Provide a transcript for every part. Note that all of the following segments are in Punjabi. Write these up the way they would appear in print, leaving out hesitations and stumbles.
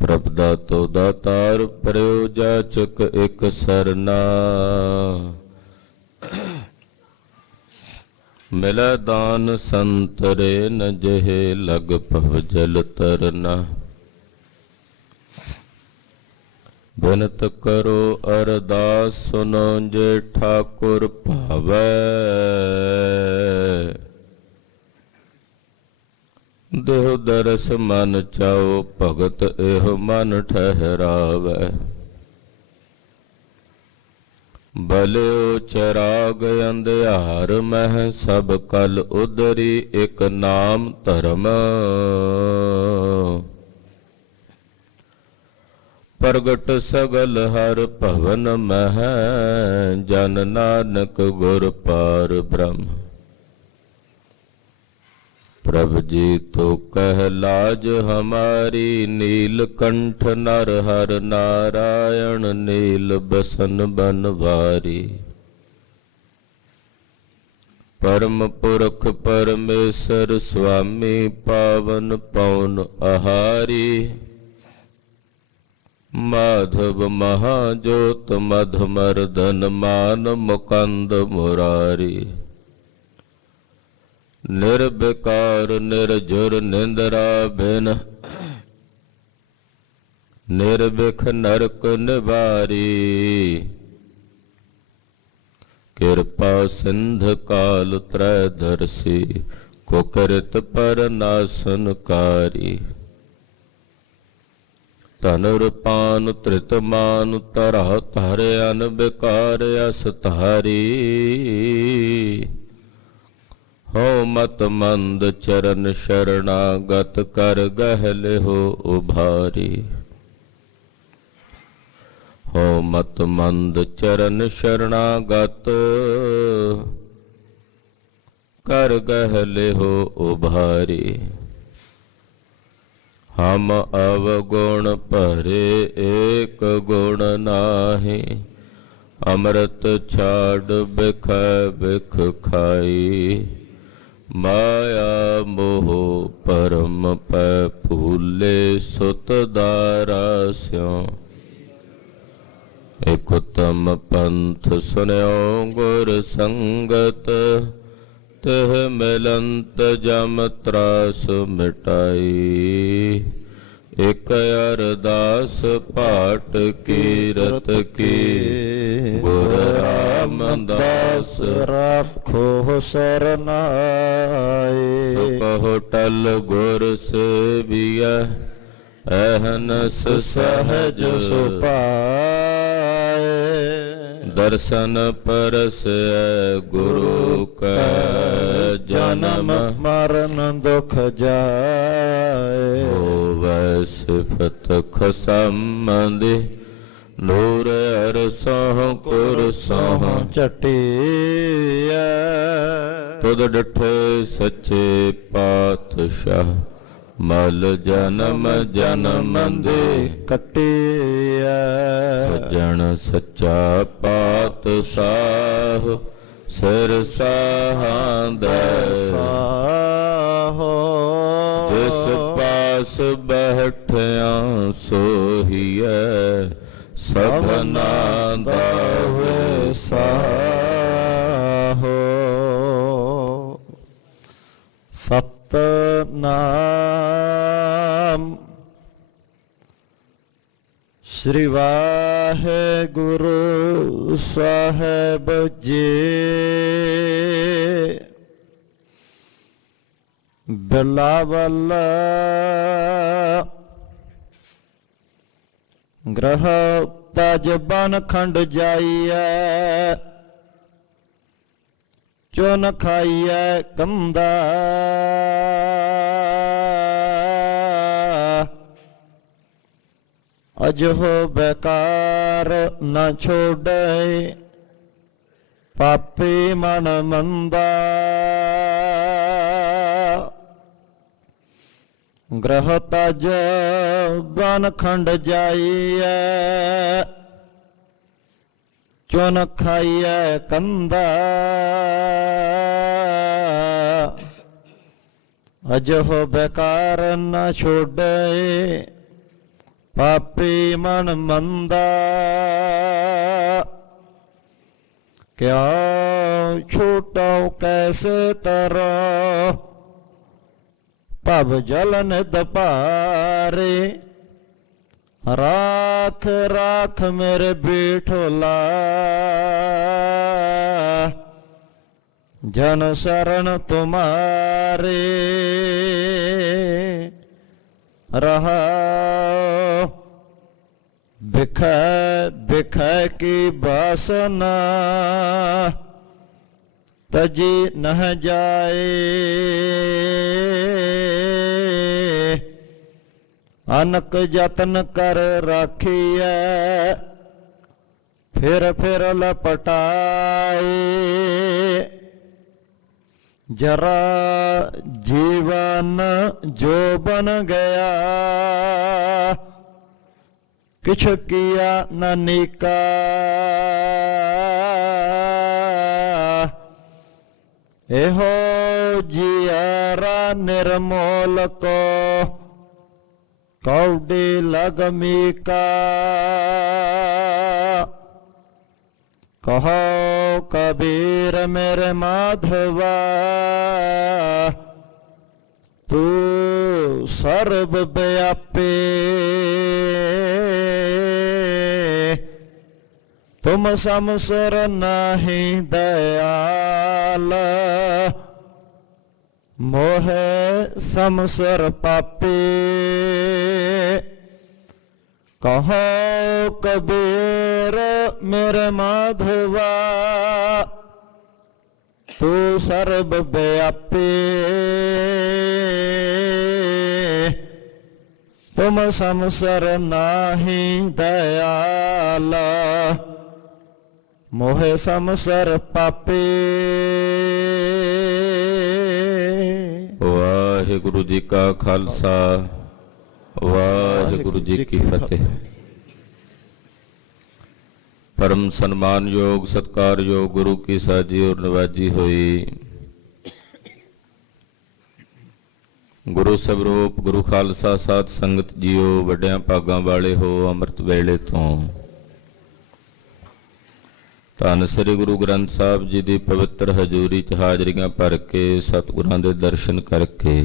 ਪ੍ਰਭ ਦਾਤੋ ਦਾਤਾਰ ਪਰਿਓ ਜਾਚਕ ਇਕ ਸਰਨਾ। ਮਿਲੈ ਦਾਨ ਸੰਤਰੇ ਨ ਜਿਹੇ ਲਗ ਭਵ ਜਲ ਤਰਨਾ। ਬਿਨਤ ਕਰੋ ਅਰਦਾਸ ਸੁਨੋ ਜੇ ਠਾਕੁਰ ਭਾਵੈ। ਦੇਹੁ ਦਰਸ ਮਨ ਚਾਓ ਭਗਤ ਇਹੋ ਮਨ ਠਹਿਰਾਵੈ। ਬਲਿਓ ਚਰਾਗ ਅੰਧਿਆਰ ਮਹਿ ਸਭ ਕਲ ਉਦਰੀ ਇਕ ਨਾਮ ਧਰਮ। ਪ੍ਰਗਟ ਸਗਲ ਹਰ ਭਵਨ ਮਹਿ ਜਨ ਨਾਨਕ ਗੁਰ ਪਾਰ ਬ੍ਰਹਮ। ਪ੍ਰਭ ਜੀ ਤੋ ਕਹਿ ਲਾਜ ਹਮਾਰੀ ਨੀਲਕੰਠ ਨਰ ਹਰ ਨਾਰਾਇਣ ਨੀਲ ਬਸਨ ਬਨਵਾਰੀ। ਪਰਮ ਪੁਰਖ ਪਰਮੇਸ਼ਰ ਸੁਆਮੀ ਪਾਵਨ ਪਉਨ ਆਹਾਰੀ। ਮਾਧਵ ਮਹਾਜੋਤ ਮਧ ਮਰਦਨ ਮਾਨ ਮੁਕੰਦ ਮੁਰਾਰੀ। ਨਿਰਬਿਕਾਰ ਨਿਰਜੁਰ ਨਿੰਦਰਾ ਬਿਨ ਨਿਰਬਿਖ ਨਰਕ ਨਿਵਾਰੀ। ਕਿਰਪਾ ਸਿੰਧ ਕਾਲ ਤ੍ਰੈ ਦਰਸੀ ਕੋ ਕਰਿਤ ਪਰ ਨਾਸਨਕਾਰੀ। ਧਨੁਰਪਾਨ ਧ੍ਰਿਤ ਮਾਨ ਧਰਾ ਧਰ ਅਨ ਬਿਕਾਰ ਅਸ ਧਾਰੀ। ਹੋ ਮਤ ਮੰਦ ਚਰਨ ਸ਼ਰਣਾਗਤ ਕਰ ਗਹਿ ਲਿਹੋ ਉਭਾਰੀ। ਹੋ ਮਤ ਮੰਦ ਚਰਨ ਸ਼ਰਣਾਗਤ ਕਰ ਗਹਿ ਲਿਹੋ ਉਭਾਰੀ। ਹਮ ਅਵਗੁਣ ਭਰੇ ਏਕ ਗੁਣ ਨਾਹੀ। ਅੰਮ੍ਰਿਤ ਛਾੜ ਬਿਖੈ ਬਿਖ ਖਾਈ। ਮਾਇਆ ਮੋਹ ਪਰਮ ਪੈ ਭੂਲੇ ਸੁਤ ਦਾਰਾ ਸਿਉ। ਇਕ ਉਤਮ ਪੰਥ ਸੁਨਿਓ ਗੁਰ ਸੰਗਤ। ਤਿਹ ਮਿਲੰਤ ਜਮ ਤਰਾਸ ਮਿਟਾਈ। ਇਕ ਅਰਦਾਸ ਪਾਠ ਕੀਰਤ ਕੀ ਗੁਰ ਰਾਮਦਾਸ ਰਾਖੋ ਸਰਨਾਏ। ਸੋ ਕਹੋ ਟਲ ਗੁਰ ਸੇਵੀਐ ਅਹਨਸ ਸਹਜ ਸੁਪਾਏ। ਦਰਸ਼ਨ ਪਰਸੈ ਗੁਰੂ ਕੈ ਜਨਮ ਮਰਨ ਦੁਖ ਜਾਏ। ਹੋਵੈ ਸਿਫਤ ਖਸਮ ਦੀ ਨੂਰ ਅਰਸਹੁ ਕੁਰਸਹੁ ਝਟੀਐ। ਤੁਧ ਡਿਠੇ ਸੱਚੇ ਪਾਤਸ਼ਾਹ ਮਲ ਜਨਮ ਜਨਮ ਦੇ ਕੱਟਿਐ। ਸੱਜਣ ਸੱਚਾ ਪਾਤਸ਼ਾਹ ਸਿਰ ਸਾਹਾਂਦੈ ਸਾਹੋ। ਜਿਸ ਪਾਸ ਬੈਠਿਆ ਸੋਹੀਐ ਸਭਨਾ ਦਾ ਹੋਇ ਸਾਹੋ। ਸਤਿਨਾਮ ਸ੍ਰੀ ਵਾਹਿਗੁਰੂ ਸਾਹਿਬ ਜੀ। ਬਿਲਾਵਲ ਗ੍ਰਹ ਤਜ ਬਨ ਖੰਡ ਜਾਈਐ। ਚੁਨ ਖਾਈਐ ਕੰਦਾ। ਅਜਹੋ ਬੇਕਾਰ ਨ ਛੋੜੈ ਪਾਪੀ ਮਨ ਮੰਦਾ। ਗ੍ਰਹ ਤਜ ਬਨ ਖੰਡ ਜਾਈਐ। ਚੁਨ ਖਾਈਐ ਕੰਦਾ। ਅਜਹੋ ਬੇਕਾਰ ਨ ਛੋੜੈ ਪਾਪੀ ਮਨ ਮੰਦਾ, ਕਿਆ ਛੂਟਉ ਕੈਸੇ ਤਰੋ, ਭਵ ਜਲ ਨਿਧ ਭਾਰੇ, ਰਾਖ ਰਾਖ ਮੇਰੇ ਬੀਠੋਲਾ, ਜਨ ਸ਼ਰਨ ਤੁਮਾਰੇ, ਰਹਾਉ ਬਿਖੈ ਬਿਖੈ ਕੀ ਬਾਸਨਾ, ਤਜੀ ਨਹ ਜਾਏ, ਅਨਕ ਯਤਨ ਕਰ ਰਾਖੀਐ, ਫਿਰ ਫਿਰ ਲਪਟਾਏ, ਜਰਾ ਜੀਵਨ ਜੋ ਬਨ ਗਿਆ, ਕਿਛ ਕੀਆ ਨ ਨੀਕਾ, ਇਹੋ ਜੀਅਰਾ ਨਿਰਮੋਲ ਕੋ, ਕੌਡੀ ਲਗਮੀ ਕਾ, ਕਹੋ ਕਬੀਰ ਮੇਰੇ ਮਾਧਵਾ, ਤੂੰ ਸਰਬ ਵਿਆਪੀ, ਤੁਮ ਸਮਸਰ ਨਾਹੀ ਦਇਆਲ, ਮੋਹਿ ਸਮਸਰ ਪਾਪੀ, ਕਹੋ ਕਬੀਰ ਮੇਰੇ ਮਾਧਵਾ, ਤੂੰ ਸਰਬ ਵਿਆਪੀ, ਤੁਮ ਸਮਸਰ ਨਾਹੀ ਦਇਆਲ, ਮੋਹਿ ਸਮਸਰ ਪਾਪੀ। ਵਾਹਿਗੁਰੂ ਜੀ ਕਾ ਖਾਲਸਾ, ਵਾਹਿਗੁਰੂ ਜੀ ਕੀ ਫਤਿਹ। परम सम्मान योग सत्कार योग गुरु की साजी और नवाजी हुई। गुरु स्वरूप गुरु खालसा साध संगत जियो वड्डियां भागां वाले हो। अमृत वेले तो धन श्री गुरु ग्रंथ साहब जी की पवित्र हजूरी च हाजरियां भर के सतगुरां दे दर्शन करके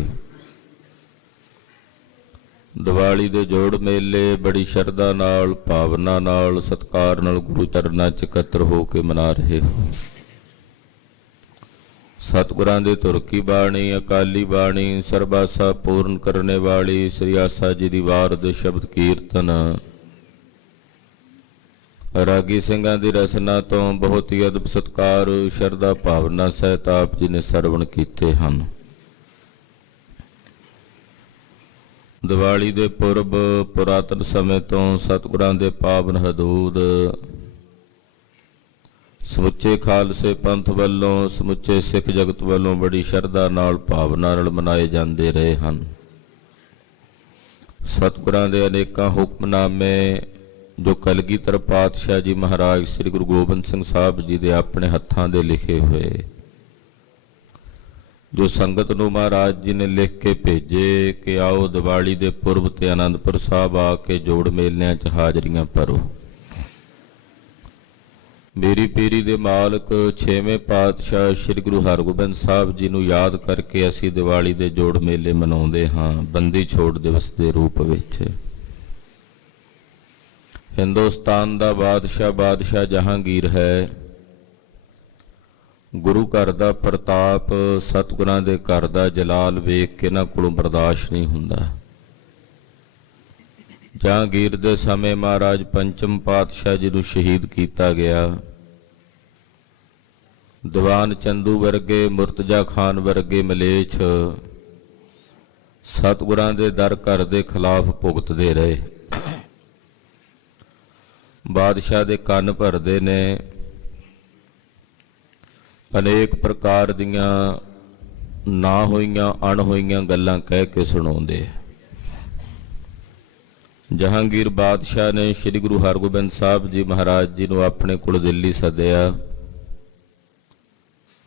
दिवाली दे जोड़ मेले बड़ी शरधा नाल भावना नाल सत्कार नाल गुरु चरनां च इकत्र हो के मना रहे हो। सतगुरां दे धुर की बाणी अकाली बाणी सरबासा पूर्ण करने वाली श्री आसा जी दी वार दे शब्द कीर्तन रागी ਸਿੰਘਾਂ ਦੀ रचना तो बहुत ही अदब सत्कार शरधा भावना सहित आप जी ने सरवण कीते ਹਨ। दिवाली दे पुरब पुरातन समय तो सतगुरां दे पावन हदूद समुचे खालसे पंथ वालों समुचे सिख जगत वालों बड़ी शरधा नाल भावना नाल मनाए जाते रहे हैं। सतगुरां दे अनेकां हुक्मनामे जो कलगीधर पातशाह जी महाराज श्री गुरु गोबिंद सिंह साहब जी दे अपने हत्थां दे लिखे हुए जो संगत नूं महाराज जी ने लिख के भेजे कि आओ दिवाली दे पुरब ते आनंदपुर साहब आके जोड़ मेलियां च हाजरियां भरो। मेरी पीरी दे मालक छेवें पातशाह श्री गुरु हरगोबिंद साहब जी नूं याद करके असीं दिवाली दे जोड़ मेले मनाउंदे हां बंदी छोड़ दिवस दे रूप विच। हिंदुस्तान दा बादशाह जहांगीर है। गुरु घर का प्रताप सतगुरां दे घर का जलाल वेख के इन्हां कोलों बर्दाश्त नहीं हुंदा। जहांगीर दे समय महाराज पंचम पातशाह जी नूं शहीद किया गया। दीवान चंदू वर्गे मुर्तजा खान वर्गे मलेछ सतगुरां दे दर घर दे खिलाफ भुगतदे रहे। बादशाह दे कंन भरदे ने अनेक प्रकार दियां ना होईयां अणहोईयां गल्लां कह के सुणाउंदे। जहांगीर बादशाह ने श्री गुरु हरगोबिंद साहब जी महाराज जी नूं अपने कोल दिल्ली सद्दिया।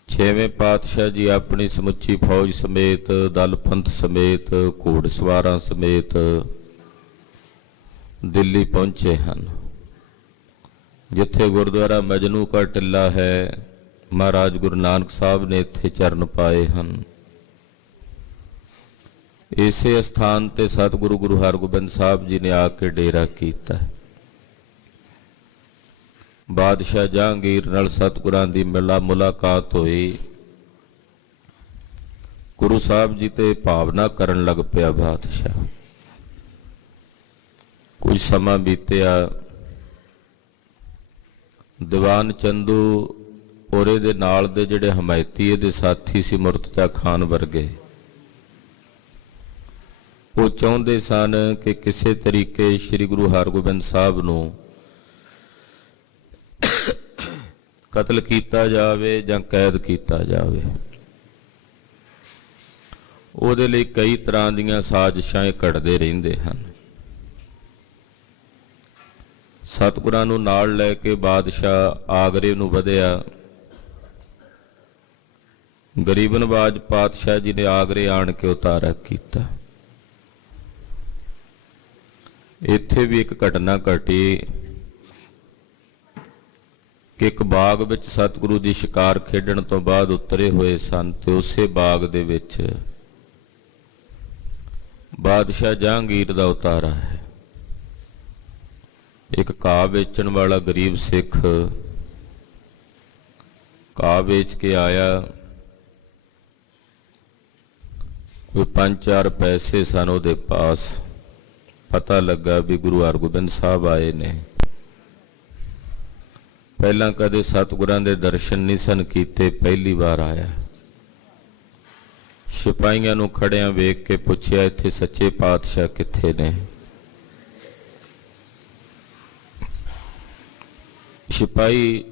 छेवें पातशाह जी अपनी समुची फौज समेत दल पंथ समेत घोड़सवारां समेत ਦਿੱਲੀ ਪਹੁੰਚੇ ਹਨ। ਜਿੱਥੇ ਗੁਰਦੁਆਰਾ ਮਜਨੂ ਕਾ ਟਿੱਲਾ ਹੈ, ਮਹਾਰਾਜ ਗੁਰੂ ਨਾਨਕ ਸਾਹਿਬ ਨੇ ਇੱਥੇ ਚਰਨ ਪਾਏ ਹਨ। ਇਸੇ ਸਥਾਨ ਤੇ ਸਤਿਗੁਰੂ ਗੁਰੂ ਹਰਗੋਬਿੰਦ ਸਾਹਿਬ ਜੀ ਨੇ ਆ ਕੇ ਡੇਰਾ ਕੀਤਾ। ਬਾਦਸ਼ਾਹ ਜਹਾਂਗੀਰ ਨਾਲ ਸਤਿਗੁਰਾਂ ਦੀ ਮੁਲਾਕਾਤ ਹੋਈ। ਗੁਰੂ ਸਾਹਿਬ ਜੀ ਤੇ ਭਾਵਨਾ ਕਰਨ ਲੱਗ ਪਿਆ ਬਾਦਸ਼ਾਹ। ਕੁਝ ਸਮਾਂ ਬੀਤਿਆ। ਦੀਵਾਨ ਚੰਦੂ ਔਰ ਇਹਦੇ ਨਾਲ ਦੇ ਜਿਹੜੇ ਹਮਾਇਤੀ ਇਹਦੇ ਸਾਥੀ ਸੀ ਮੁਰਤਜ਼ਾ ਖਾਨ ਵਰਗੇ, ਉਹ ਚਾਹੁੰਦੇ ਸਨ ਕਿ ਕਿਸੇ ਤਰੀਕੇ ਸ੍ਰੀ ਗੁਰੂ ਹਰਗੋਬਿੰਦ ਸਾਹਿਬ ਨੂੰ ਕਤਲ ਕੀਤਾ ਜਾਵੇ ਜਾਂ ਕੈਦ ਕੀਤਾ ਜਾਵੇ। ਉਹਦੇ ਲਈ ਕਈ ਤਰ੍ਹਾਂ ਦੀਆਂ ਸਾਜ਼ਿਸ਼ਾਂ ਘੜਦੇ ਰਹਿੰਦੇ ਹਨ। ਸਤਿਗੁਰਾਂ ਨੂੰ ਨਾਲ ਲੈ ਕੇ ਬਾਦਸ਼ਾਹ ਆਗਰੇ ਨੂੰ ਵਧਿਆ। ਗਰੀਬ ਨਵਾਜ ਪਾਤਸ਼ਾਹ ਜੀ ਨੇ ਆਗਰੇ ਆਣ ਕੇ ਉਤਾਰਾ ਕੀਤਾ। ਇੱਥੇ ਵੀ ਇੱਕ ਘਟਨਾ ਘਟੀ ਕਿ ਇੱਕ ਬਾਗ ਵਿੱਚ ਸਤਿਗੁਰੂ ਜੀ ਸ਼ਿਕਾਰ ਖੇਡਣ ਤੋਂ ਬਾਅਦ ਉਤਰੇ ਹੋਏ ਸਨ ਤੇ ਉਸੇ ਬਾਗ ਦੇ ਵਿੱਚ ਬਾਦਸ਼ਾਹ ਜਹਾਂਗੀਰ ਦਾ ਉਤਾਰਾ ਹੈ। ਇੱਕ ਘਾਹ ਵੇਚਣ ਵਾਲਾ ਗਰੀਬ ਸਿੱਖ ਘਾਹ ਵੇਚ ਕੇ ਆਇਆ। ਕੋਈ 5-4 ਪੈਸੇ ਸਨ ਉਹਦੇ ਪਾਸ। ਪਤਾ ਲੱਗਾ ਵੀ ਗੁਰੂ ਹਰਗੋਬਿੰਦ ਸਾਹਿਬ ਆਏ ਨੇ। ਪਹਿਲਾਂ ਕਦੇ ਸਤਿਗੁਰਾਂ ਦੇ ਦਰਸ਼ਨ ਨਹੀਂ ਸਨ ਕੀਤੇ, ਪਹਿਲੀ ਵਾਰ ਆਇਆ। ਸਿਪਾਹੀਆਂ ਨੂੰ ਖੜਿਆਂ ਵੇਖ ਕੇ ਪੁੱਛਿਆ, ਇੱਥੇ ਸੱਚੇ ਪਾਤਸ਼ਾਹ ਕਿੱਥੇ ਨੇ? ਸਿਪਾਹੀ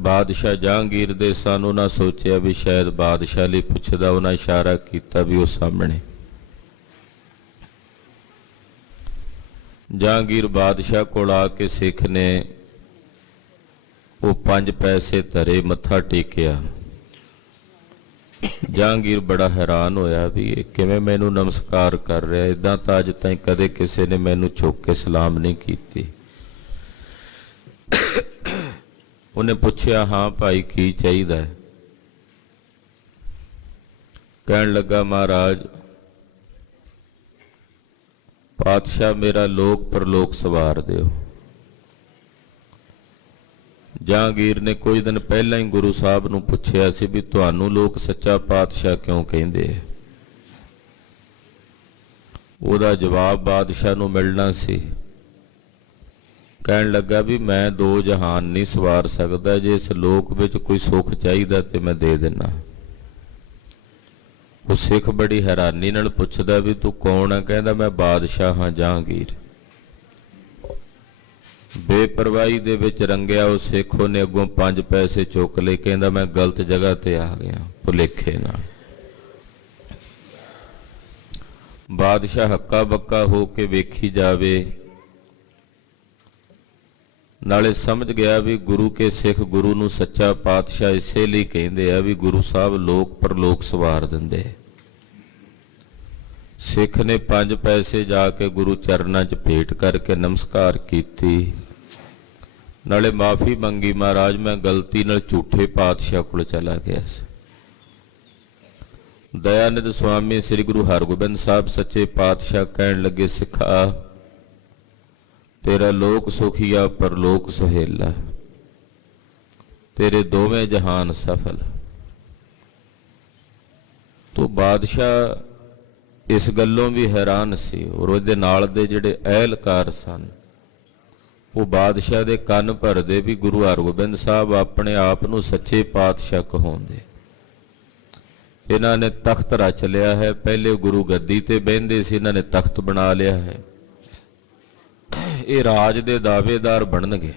ਬਾਦਸ਼ਾਹ ਜਹਾਂਗੀਰ ਦੇ ਸਨ। ਉਹਨਾਂ ਸੋਚਿਆ ਵੀ ਸ਼ਾਇਦ ਬਾਦਸ਼ਾਹ ਲਈ ਪੁੱਛਦਾ। ਉਹਨਾਂ ਇਸ਼ਾਰਾ ਕੀਤਾ ਵੀ ਉਹ ਸਾਹਮਣੇ। ਜਹਾਂਗੀਰ ਬਾਦਸ਼ਾਹ ਕੋਲ ਆ ਕੇ ਸਿੱਖ ਨੇ ਉਹ 5 ਪੈਸੇ ਧਰੇ, ਮੱਥਾ ਟੇਕਿਆ। ਜਹਾਂਗੀਰ ਬੜਾ ਹੈਰਾਨ ਹੋਇਆ ਵੀ ਇਹ ਕਿਵੇਂ ਮੈਨੂੰ ਨਮਸਕਾਰ ਕਰ ਰਿਹਾ। ਇਦਾਂ ਤਾਂ ਅੱਜ ਤਾਈਂ ਕਦੇ ਕਿਸੇ ਨੇ ਮੈਨੂੰ ਝੁਕ ਕੇ ਸਲਾਮ ਨਹੀਂ ਕੀਤੀ। ਉਹਨੇ ਪੁੱਛਿਆ, ਹਾਂ ਭਾਈ ਕੀ ਚਾਹੀਦਾ ਹੈ? ਕਹਿਣ ਲੱਗਾ, ਮਹਾਰਾਜ ਪਾਤਸ਼ਾਹ ਮੇਰਾ ਲੋਕ ਪਰਲੋਕ ਸਵਾਰ ਦਿਓ। ਜਹਾਂਗੀਰ ਨੇ ਕੁਝ ਦਿਨ ਪਹਿਲਾਂ ਹੀ ਗੁਰੂ ਸਾਹਿਬ ਨੂੰ ਪੁੱਛਿਆ ਸੀ ਵੀ ਤੁਹਾਨੂੰ ਲੋਕ ਸੱਚਾ ਪਾਤਸ਼ਾਹ ਕਿਉਂ ਕਹਿੰਦੇ ਆ। ਉਹਦਾ ਜਵਾਬ ਬਾਦਸ਼ਾਹ ਨੂੰ ਮਿਲਣਾ ਸੀ। ਕਹਿਣ ਲੱਗਾ ਵੀ ਮੈਂ 2 ਜਹਾਨ ਨਹੀਂ ਸਵਾਰ ਸਕਦਾ। ਜੇ ਇਸ ਲੋਕ ਵਿੱਚ ਕੋਈ ਸੁੱਖ ਚਾਹੀਦਾ ਤੇ ਮੈਂ ਦੇ ਦੇਣਾ। ਉਹ ਸਿੱਖ ਬੜੀ ਹੈਰਾਨੀ ਨਾਲ ਪੁੱਛਦਾ ਵੀ ਤੂੰ ਕੌਣ ਹੈ? ਕਹਿੰਦਾ ਮੈਂ ਬਾਦਸ਼ਾਹ ਹਾਂ ਜਹਾਂਗੀਰ। ਬੇਪਰਵਾਹੀ ਦੇ ਵਿੱਚ ਰੰਗਿਆ ਉਹ ਸਿੱਖ। ਉਹਨੇ ਅੱਗੋਂ 5 ਪੈਸੇ ਚੁੱਕ ਲਏ। ਕਹਿੰਦਾ ਮੈਂ ਗਲਤ ਜਗ੍ਹਾ ਤੇ ਆ ਗਿਆ ਭੁਲੇਖੇ ਨਾਲ। ਬਾਦਸ਼ਾਹ ਹੱਕਾ ਬੱਕਾ ਹੋ ਕੇ ਵੇਖੀ ਜਾਵੇ। ਨਾਲੇ ਸਮਝ ਗਿਆ ਵੀ ਗੁਰੂ ਕੇ ਸਿੱਖ ਗੁਰੂ ਨੂੰ ਸੱਚਾ ਪਾਤਸ਼ਾਹ ਇਸੇ ਲਈ ਕਹਿੰਦੇ ਆ ਵੀ ਗੁਰੂ ਸਾਹਿਬ ਲੋਕ ਪਰਲੋਕ ਸਵਾਰ ਦਿੰਦੇ। ਸਿੱਖ ਨੇ 5 ਪੈਸੇ ਜਾ ਕੇ ਗੁਰੂ ਚਰਨਾਂ 'ਚ ਭੇਟ ਕਰਕੇ ਨਮਸਕਾਰ ਕੀਤੀ। ਨਾਲੇ ਮਾਫੀ ਮੰਗੀ, ਮਹਾਰਾਜ ਮੈਂ ਗਲਤੀ ਨਾਲ ਝੂਠੇ ਪਾਤਸ਼ਾਹ ਕੋਲ ਚਲਾ ਗਿਆ ਸੀ। ਦਇਆਨੰਦ ਸੁਆਮੀ ਸ੍ਰੀ ਗੁਰੂ ਹਰਗੋਬਿੰਦ ਸਾਹਿਬ ਸੱਚੇ ਪਾਤਸ਼ਾਹ ਕਹਿਣ ਲੱਗੇ, ਸਿੱਖਾ ਤੇਰਾ ਲੋਕ ਸੁਖੀਆ ਪਰਲੋਕ ਸੁਹੇਲਾ, ਤੇਰੇ ਦੋਵੇਂ ਜਹਾਨ ਸਫਲ। ਤੋ ਬਾਦਸ਼ਾਹ ਇਸ ਗੱਲੋਂ ਵੀ ਹੈਰਾਨ ਸੀ ਔਰ ਉਹਦੇ ਨਾਲ ਦੇ ਜਿਹੜੇ ਅਹਿਲਕਾਰ ਸਨ ਉਹ ਬਾਦਸ਼ਾਹ ਦੇ ਕੰਨ ਭਰਦੇ ਵੀ ਗੁਰੂ ਹਰਗੋਬਿੰਦ ਸਾਹਿਬ ਆਪਣੇ ਆਪ ਨੂੰ ਸੱਚੇ ਪਾਤਸ਼ਾਹ ਕਹਾਉਂਦੇ। ਇਹਨਾਂ ਨੇ ਤਖਤ ਰਚ ਲਿਆ ਹੈ। ਪਹਿਲੇ ਗੁਰੂ ਗੱਦੀ ਤੇ ਬਹਿੰਦੇ ਸੀ, ਇਹਨਾਂ ਨੇ ਤਖਤ ਬਣਾ ਲਿਆ ਹੈ। ਇਹ ਰਾਜ ਦੇ ਦਾਅਵੇਦਾਰ ਬਣਨਗੇ।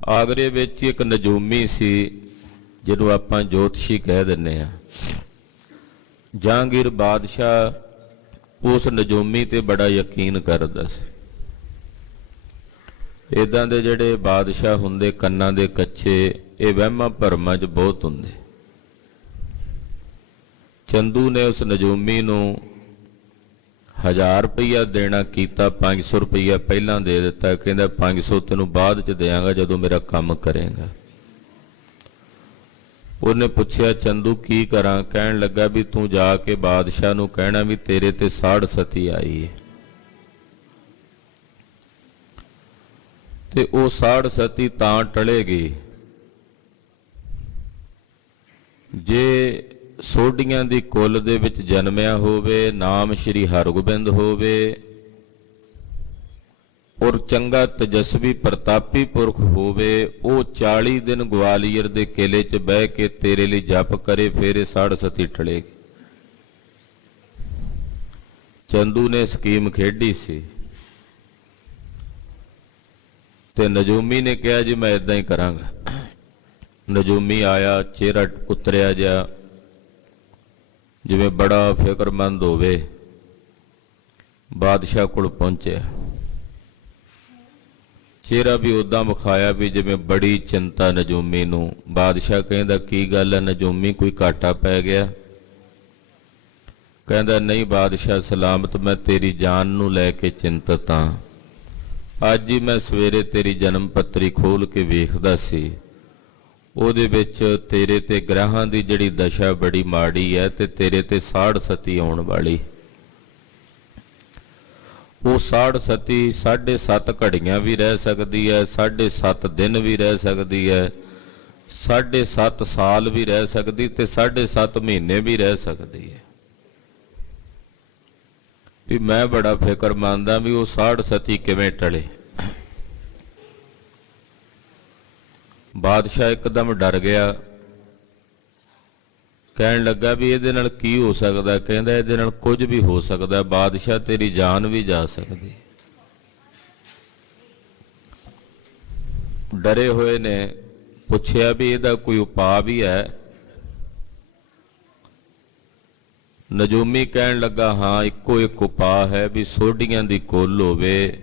ਆਗਰੇ ਵਿੱਚ ਇੱਕ ਨਜੂਮੀ ਸੀ ਜਿਹਨੂੰ ਆਪਾਂ ਜੋਤਸ਼ੀ ਕਹਿ ਦਿੰਦੇ ਆ। ਜਹਾਂਗੀਰ ਬਾਦਸ਼ਾਹ ਉਸ ਨਜੂਮੀ ਤੇ ਬੜਾ ਯਕੀਨ ਕਰਦਾ ਸੀ। ਇਦਾਂ ਦੇ ਜਿਹੜੇ ਬਾਦਸ਼ਾਹ ਹੁੰਦੇ ਕੰਨਾਂ ਦੇ ਕੱਚੇ, ਇਹ ਵਹਿਮਾਂ ਭਰਮਾਂ 'ਚ ਬਹੁਤ ਹੁੰਦੇ। ਚੰਦੂ ਨੇ ਉਸ ਨਜੂਮੀ ਨੂੰ 1000 ਰੁਪਈਆ ਦੇਣਾ ਕੀਤਾ, 500 ਰੁਪਈਆ ਪਹਿਲਾਂ ਦੇ ਦਿੱਤਾ, ਕਹਿੰਦਾ 500 ਤੈਨੂੰ ਬਾਅਦ ਚ ਦਿਆਂਗਾ ਜਦੋਂ ਮੇਰਾ ਕੰਮ ਕਰੇਗਾ। ਉਹਨੇ ਪੁੱਛਿਆ ਚੰਦੂ ਕੀ ਕਰਾਂ? ਕਹਿਣ ਲੱਗਾ ਵੀ ਤੂੰ ਜਾ ਕੇ ਬਾਦਸ਼ਾਹ ਨੂੰ ਕਹਿਣਾ ਵੀ ਤੇਰੇ ਤੇ ਸਾੜ ਸਤੀ ਆਈ ਹੈ, ਤੇ ਉਹ ਸਾੜ ਸਤੀ ਤਾਂ ਟਲੇਗੀ ਜੇ ਸੋਢੀਆਂ ਦੀ ਕੁੱਲ ਦੇ ਵਿੱਚ ਜਨਮਿਆ ਹੋਵੇ, ਨਾਮ ਸ਼੍ਰੀ ਹਰਗੋਬਿੰਦ ਹੋਵੇ, ਔਰ ਚੰਗਾ ਤੇਜਸਵੀ ਪ੍ਰਤਾਪੀ ਪੁਰਖ ਹੋਵੇ। ਉਹ 40 ਦਿਨ ਗਵਾਲੀਅਰ ਦੇ ਕਿਲੇ 'ਚ ਬਹਿ ਕੇ ਤੇਰੇ ਲਈ ਜਪ ਕਰੇ, ਫਿਰ ਇਹ ਸਾੜ ਸਤੀ ਟਲੇਗੀ। ਚੰਦੂ ਨੇ ਸਕੀਮ ਖੇਡੀ ਸੀ ਤੇ ਨਜੂਮੀ ਨੇ ਕਿਹਾ ਜੀ ਮੈਂ ਇਦਾਂ ਹੀ ਕਰਾਂਗਾ। ਨਜੂਮੀ ਆਇਆ, ਚਿਹਰਾ ਉਤਰਿਆ ਜਿਹਾ ਜਿਵੇਂ ਬੜਾ ਫਿਕਰਮੰਦ ਹੋਵੇ, ਬਾਦਸ਼ਾਹ ਕੋਲ ਪਹੁੰਚਿਆ। ਚਿਹਰਾ ਵੀ ਉਦਾਂ ਵਿਖਾਇਆ ਵੀ ਜਿਵੇਂ ਬੜੀ ਚਿੰਤਾ ਨਜੂਮੀ ਨੂੰ। ਬਾਦਸ਼ਾਹ ਕਹਿੰਦਾ ਕੀ ਗੱਲ ਹੈ ਨਜੂਮੀ, ਕੋਈ ਘਾਟਾ ਪੈ ਗਿਆ? ਕਹਿੰਦਾ ਨਹੀਂ ਬਾਦਸ਼ਾਹ ਸਲਾਮਤ, ਮੈਂ ਤੇਰੀ ਜਾਨ ਨੂੰ ਲੈ ਕੇ ਚਿੰਤਤ ਹਾਂ। ਅੱਜ ਹੀ ਮੈਂ ਸਵੇਰੇ ਤੇਰੀ ਜਨਮ ਪੱਤਰੀ ਖੋਲ ਕੇ ਵੇਖਦਾ ਸੀ, ਉਹਦੇ ਵਿੱਚ ਤੇਰੇ ਤੇ ਗ੍ਰਹਾਂ ਦੀ ਜਿਹੜੀ ਦਸ਼ਾ ਬੜੀ ਮਾੜੀ ਹੈ ਤੇ ਤੇਰੇ ਤੇ ਸਾੜ ਸਤੀ ਆਉਣ ਵਾਲੀ। ਉਹ ਸਾੜ ਸਤੀ 7.5 ਘੜੀਆਂ ਵੀ ਰਹਿ ਸਕਦੀ ਹੈ, 7.5 ਦਿਨ ਵੀ ਰਹਿ ਸਕਦੀ ਹੈ, 7.5 ਸਾਲ ਵੀ ਰਹਿ ਸਕਦੀ ਤੇ 7.5 ਮਹੀਨੇ ਵੀ ਰਹਿ ਸਕਦੀ ਹੈ। ਵੀ ਮੈਂ ਬੜਾ ਫਿਕਰ ਮੰਨਦਾ ਵੀ ਉਹ ਸਾੜ ਸਤੀ ਕਿਵੇਂ ਟਲੇ। ਬਾਦਸ਼ਾਹ ਇੱਕਦਮ ਡਰ ਗਿਆ, ਕਹਿਣ ਲੱਗਾ ਵੀ ਇਹਦੇ ਨਾਲ ਕੀ ਹੋ ਸਕਦਾ? ਕਹਿੰਦਾ ਇਹਦੇ ਨਾਲ ਕੁਝ ਵੀ ਹੋ ਸਕਦਾ ਬਾਦਸ਼ਾਹ, ਤੇਰੀ ਜਾਨ ਵੀ ਜਾ ਸਕਦੀ। ਡਰੇ ਹੋਏ ਨੇ ਪੁੱਛਿਆ ਵੀ ਇਹਦਾ ਕੋਈ ਉਪਾਅ ਵੀ ਹੈ? ਨਜੂਮੀ ਕਹਿਣ ਲੱਗਾ ਹਾਂ ਇੱਕੋ ਇੱਕ ਉਪਾਅ ਹੈ ਵੀ ਸੋਢੀਆਂ ਦੀ ਕੁੱਲ ਹੋਵੇ,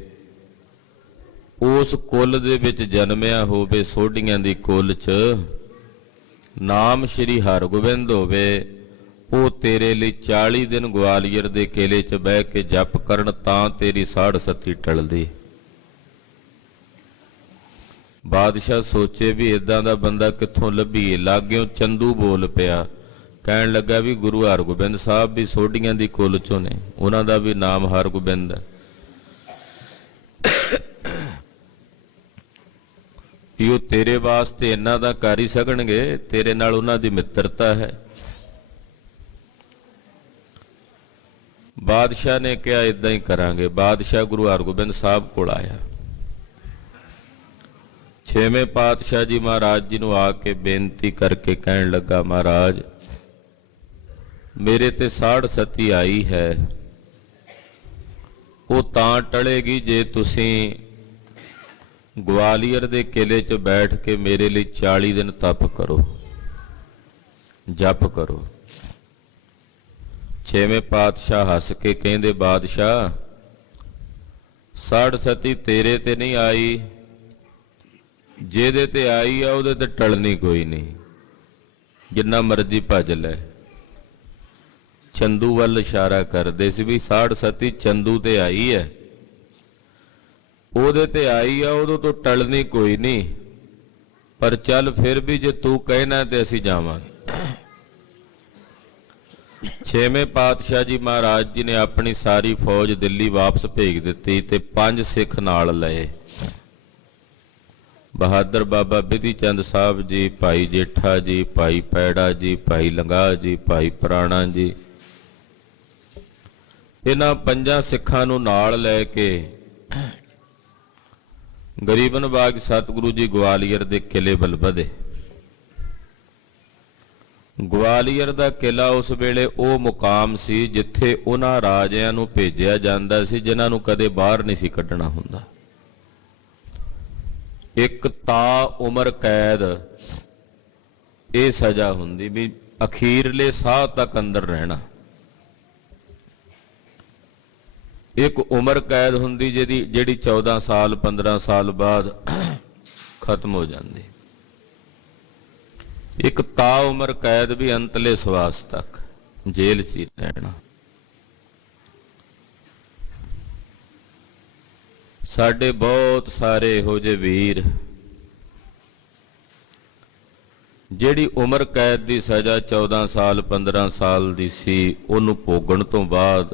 ਉਸ ਕੁੱਲ ਦੇ ਵਿੱਚ ਜਨਮਿਆ ਹੋਵੇ, ਸੋਢੀਆਂ ਦੀ ਕੁੱਲ 'ਚ ਨਾਮ ਸ਼੍ਰੀ ਹਰਗੋਬਿੰਦ ਹੋਵੇ, ਉਹ ਤੇਰੇ ਲਈ 40 ਦਿਨ ਗਵਾਲੀਅਰ ਦੇ ਕਿਲੇ 'ਚ ਬਹਿ ਕੇ ਜਪ ਕਰਨ, ਤਾਂ ਤੇਰੀ ਸਾੜ ਸਤੀ ਟਲਦੀ। ਬਾਦਸ਼ਾਹ ਸੋਚੇ ਵੀ ਇਦਾਂ ਦਾ ਬੰਦਾ ਕਿੱਥੋਂ ਲੱਭੀਏ। ਲਾਗਿਓਂ ਚੰਦੂ ਬੋਲ ਪਿਆ, ਕਹਿਣ ਲੱਗਾ ਵੀ ਗੁਰੂ ਹਰਗੋਬਿੰਦ ਸਾਹਿਬ ਵੀ ਸੋਢੀਆਂ ਦੀ ਕੁੱਲ 'ਚੋਂ ਨੇ, ਉਹਨਾਂ ਦਾ ਵੀ ਨਾਮ ਹਰਗੋਬਿੰਦ ਹੈ। ਉਹ ਤੇਰੇ ਵਾਸਤੇ ਇਹਨਾਂ ਦਾ ਕਰ ਹੀ ਸਕਣਗੇ, ਤੇਰੇ ਨਾਲ ਉਹਨਾਂ ਦੀ ਮਿੱਤਰਤਾ ਹੈ। ਬਾਦਸ਼ਾਹ ਨੇ ਕਿਹਾ ਇਦਾਂ ਹੀ ਕਰਾਂਗੇ। ਬਾਦਸ਼ਾਹ ਗੁਰੂ ਹਰਗੋਬਿੰਦ ਸਾਹਿਬ ਕੋਲ ਆਇਆ। 6ਵੇਂ ਪਾਤਸ਼ਾਹ ਜੀ ਮਹਾਰਾਜ ਜੀ ਨੂੰ ਆ ਕੇ ਬੇਨਤੀ ਕਰਕੇ ਕਹਿਣ ਲੱਗਾ ਮਹਾਰਾਜ ਮੇਰੇ ਤੇ ਸਾੜ ਸਤੀ ਆਈ ਹੈ, ਉਹ ਤਾਂ ਟਲੇਗੀ ਜੇ ਤੁਸੀਂ ਗਵਾਲੀਅਰ ਦੇ ਕਿਲੇ 'ਚ ਬੈਠ ਕੇ ਮੇਰੇ ਲਈ 40 ਦਿਨ ਤਪ ਕਰੋ, ਜਪ ਕਰੋ। 6ਵੇਂ ਪਾਤਸ਼ਾਹ ਹੱਸ ਕੇ ਕਹਿੰਦੇ ਬਾਦਸ਼ਾਹ ਸਾੜ ਸਤੀ ਤੇਰੇ ਤੇ ਨਹੀਂ ਆਈ, ਜਿਹਦੇ ਤੇ ਆਈ ਆ ਉਹਦੇ ਤੇ ਟਲਣੀ ਕੋਈ ਨਹੀਂ, ਜਿੰਨਾ ਮਰਜ਼ੀ ਭੱਜ ਲੈ। ਚੰਦੂ ਵੱਲ ਇਸ਼ਾਰਾ ਕਰਦੇ ਸੀ ਵੀ ਸਾੜ ਸਤੀ ਚੰਦੂ ਤੇ ਆਈ ਹੈ, ਉਹਦੇ ਤੇ ਆਈ ਆ, ਉਦੋਂ ਤੋਂ ਟਲਣੀ ਕੋਈ ਨਹੀਂ, ਪਰ ਚੱਲ ਫਿਰ ਵੀ ਜੇ ਤੂੰ ਕਹਿਣਾ ਤੇ ਅਸੀਂ ਜਾਵਾਂਗੇ। 6ਵੇਂ ਪਾਤਸ਼ਾਹ ਜੀ ਮਹਾਰਾਜ ਜੀ ਨੇ ਆਪਣੀ ਸਾਰੀ ਫੌਜ ਦਿੱਲੀ ਵਾਪਸ ਭੇਜ ਦਿੱਤੀ ਤੇ 5 ਸਿੱਖ ਨਾਲ ਲਏ। ਬਹਾਦਰ ਬਾਬਾ ਬਿਧੀ ਚੰਦ ਸਾਹਿਬ ਜੀ, ਭਾਈ ਜੇਠਾ ਜੀ, ਭਾਈ ਪੈੜਾ ਜੀ, ਭਾਈ ਲੰਗਾਹ ਜੀ, ਭਾਈ ਪੁਰਾਣਾ ਜੀ, ਇਹਨਾਂ 5 ਸਿੱਖਾਂ ਨੂੰ ਨਾਲ ਲੈ ਕੇ ਗਰੀਬਨ ਬਾਗ ਸਤਿਗੁਰੂ ਜੀ ਗਵਾਲੀਅਰ ਦੇ ਕਿਲੇ ਵੱਲ ਵਧੇ। ਗਵਾਲੀਅਰ ਦਾ ਕਿਲਾ ਉਸ ਵੇਲੇ ਉਹ ਮੁਕਾਮ ਸੀ ਜਿੱਥੇ ਉਹਨਾਂ ਰਾਜਿਆਂ ਨੂੰ ਭੇਜਿਆ ਜਾਂਦਾ ਸੀ ਜਿਨ੍ਹਾਂ ਨੂੰ ਕਦੇ ਬਾਹਰ ਨਹੀਂ ਸੀ ਕੱਢਣਾ ਹੁੰਦਾ। ਇੱਕ ਤਾਂ ਉਮਰ ਕੈਦ ਇਹ ਸਜ਼ਾ ਹੁੰਦੀ ਵੀ ਅਖੀਰਲੇ ਸਾਹ ਤੱਕ ਅੰਦਰ ਰਹਿਣਾ। ਇੱਕ ਉਮਰ ਕੈਦ ਹੁੰਦੀ ਜਿਹੜੀ 14 ਸਾਲ 15 ਸਾਲ ਬਾਅਦ ਖਤਮ ਹੋ ਜਾਂਦੀ। ਇੱਕ ਤਾ ਉਮਰ ਕੈਦ ਵੀ ਅੰਤਲੇ ਸਵਾਸ ਤੱਕ ਜੇਲ੍ਹ 'ਚ ਹੀ ਰਹਿਣਾ। ਸਾਡੇ ਬਹੁਤ ਸਾਰੇ ਇਹੋ ਜਿਹੇ ਵੀਰ ਜਿਹੜੀ ਉਮਰ ਕੈਦ ਦੀ ਸਜ਼ਾ 14 ਸਾਲ 15 ਸਾਲ ਦੀ ਸੀ, ਉਹਨੂੰ ਭੋਗਣ ਤੋਂ ਬਾਅਦ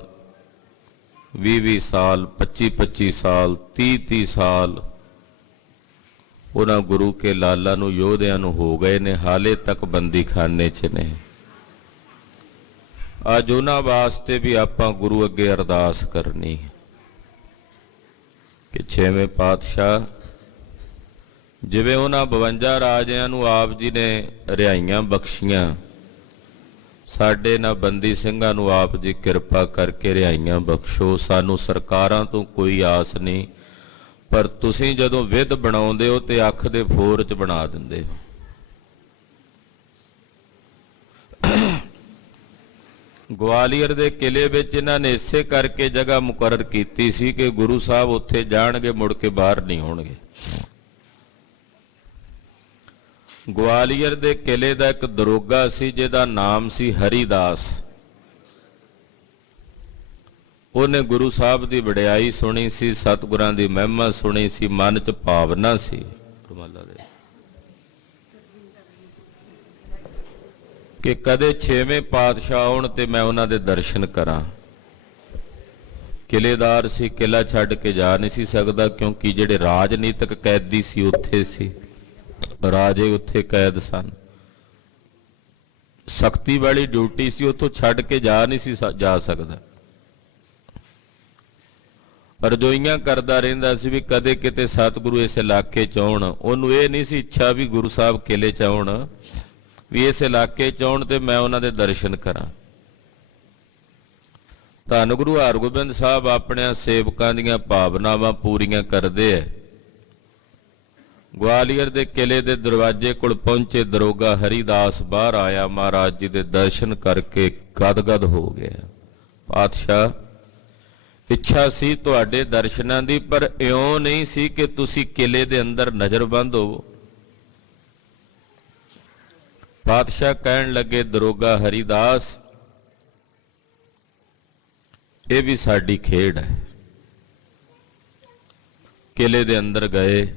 20 ਸਾਲ 25 ਸਾਲ 30 ਸਾਲ ਉਹਨਾਂ ਗੁਰੂ ਕੇ ਲਾਲਾ ਨੂੰ ਯੋਧਿਆਂ ਨੂੰ ਹੋ ਗਏ ਨੇ, ਹਾਲੇ ਤੱਕ ਬੰਦੀ ਖਾਨੇ 'ਚ ਨੇ। ਅੱਜ ਉਹਨਾਂ ਵਾਸਤੇ ਵੀ ਆਪਾਂ ਗੁਰੂ ਅੱਗੇ ਅਰਦਾਸ ਕਰਨੀ ਕਿ ਛੇਵੇਂ ਪਾਤਸ਼ਾਹ ਜਿਵੇਂ ਉਹਨਾਂ 52 ਰਾਜਿਆਂ ਨੂੰ ਆਪ ਜੀ ਨੇ ਰਿਹਾਈਆਂ ਬਖਸ਼ੀਆਂ, ਸਾਡੇ ਨਾ ਬੰਦੀ ਸਿੰਘਾਂ ਨੂੰ ਆਪ ਜੀ ਕਿਰਪਾ ਕਰਕੇ ਰਿਹਾਈਆਂ ਬਖਸ਼ੋ। ਸਾਨੂੰ ਸਰਕਾਰਾਂ ਤੋਂ ਕੋਈ ਆਸ ਨਹੀਂ, ਪਰ ਤੁਸੀਂ ਜਦੋਂ ਵਿਧ ਬਣਾਉਂਦੇ ਹੋ ਤੇ ਅੱਖ ਦੇ ਫੋਰ 'ਚ ਬਣਾ ਦਿੰਦੇ ਹੋ। ਗਵਾਲੀਅਰ ਦੇ ਕਿਲੇ ਵਿੱਚ ਇਹਨਾਂ ਨੇ ਇਸੇ ਕਰਕੇ ਜਗ੍ਹਾ ਮੁਕਰਰ ਕੀਤੀ ਸੀ ਕਿ ਗੁਰੂ ਸਾਹਿਬ ਉੱਥੇ ਜਾਣਗੇ, ਮੁੜ ਕੇ ਬਾਹਰ ਨਹੀਂ ਹੋਣਗੇ। ਗਵਾਲੀਅਰ ਦੇ ਕਿਲੇ ਦਾ ਇੱਕ ਦਰੋਗਾ ਸੀ ਜਿਹਦਾ ਨਾਮ ਸੀ ਹਰੀਦਾਸ। ਉਹਨੇ ਗੁਰੂ ਸਾਹਿਬ ਦੀ ਵਡਿਆਈ ਸੁਣੀ ਸੀ, ਸਤਿਗੁਰਾਂ ਦੀ ਮਹਿਮਾ ਸੁਣੀ ਸੀ, ਮਨ 'ਚ ਭਾਵਨਾ ਸੀ ਰੁਮਾਲਾ ਦੇ ਕਿ ਕਦੇ ਛੇਵੇਂ ਪਾਤਸ਼ਾਹ ਆਉਣ ਤੇ ਮੈਂ ਉਹਨਾਂ ਦੇ ਦਰਸ਼ਨ ਕਰਾਂ। ਕਿਲੇਦਾਰ ਸੀ, ਕਿਲਾ ਛੱਡ ਕੇ ਜਾ ਨਹੀਂ ਸੀ ਸਕਦਾ ਕਿਉਂਕਿ ਜਿਹੜੇ ਰਾਜਨੀਤਿਕ ਕੈਦੀ ਸੀ ਉੱਥੇ ਸੀ, ਰਾਜੇ ਉੱਥੇ ਕੈਦ ਸਨ, ਸਖਤੀ ਵਾਲੀ ਡਿਊਟੀ ਸੀ, ਉੱਥੋਂ ਛੱਡ ਕੇ ਜਾ ਨਹੀਂ ਸੀ ਜਾ ਸਕਦਾ। ਰਜੋਈਆਂ ਕਰਦਾ ਰਹਿੰਦਾ ਸੀ ਵੀ ਕਦੇ ਕਿਤੇ ਸਤਿਗੁਰੂ ਇਸ ਇਲਾਕੇ 'ਚ ਆਉਣ। ਉਹਨੂੰ ਇਹ ਨਹੀਂ ਸੀ ਇੱਛਾ ਵੀ ਗੁਰੂ ਸਾਹਿਬ ਕਿਲੇ 'ਚ ਆਉਣ, ਵੀ ਇਸ ਇਲਾਕੇ 'ਚ ਆਉਣ ਤੇ ਮੈਂ ਉਹਨਾਂ ਦੇ ਦਰਸ਼ਨ ਕਰਾਂ। ਧੰਨ ਗੁਰੂ ਹਰਗੋਬਿੰਦ ਸਾਹਿਬ ਆਪਣੇ ਸੇਵਕਾਂ ਦੀਆਂ ਭਾਵਨਾਵਾਂ ਪੂਰੀਆਂ ਕਰਦੇ ਐ। ਗਵਾਲੀਅਰ ਦੇ ਕਿਲੇ ਦੇ ਦਰਵਾਜ਼ੇ ਕੋਲ ਪਹੁੰਚੇ ਦਰੋਗਾ ਹਰੀਦਾਸ ਬਾਹਰ ਆਇਆ, ਮਹਾਰਾਜ ਜੀ ਦੇ ਦਰਸ਼ਨ ਕਰਕੇ ਗਦਗਦ ਹੋ ਗਿਆ। ਪਾਤਸ਼ਾਹ, ਇੱਛਾ ਸੀ ਤੁਹਾਡੇ ਦਰਸ਼ਨਾਂ ਦੀ, ਪਰ ਇਉਂ ਨਹੀਂ ਸੀ ਕਿ ਤੁਸੀਂ ਕਿਲੇ ਦੇ ਅੰਦਰ ਨਜ਼ਰਬੰਦ ਹੋਵੋ। ਪਾਤਸ਼ਾਹ ਕਹਿਣ ਲੱਗੇ, ਦਰੋਗਾ ਹਰੀਦਾਸ, ਇਹ ਵੀ ਸਾਡੀ ਖੇਡ ਹੈ। ਕਿਲੇ ਦੇ ਅੰਦਰ ਗਏ।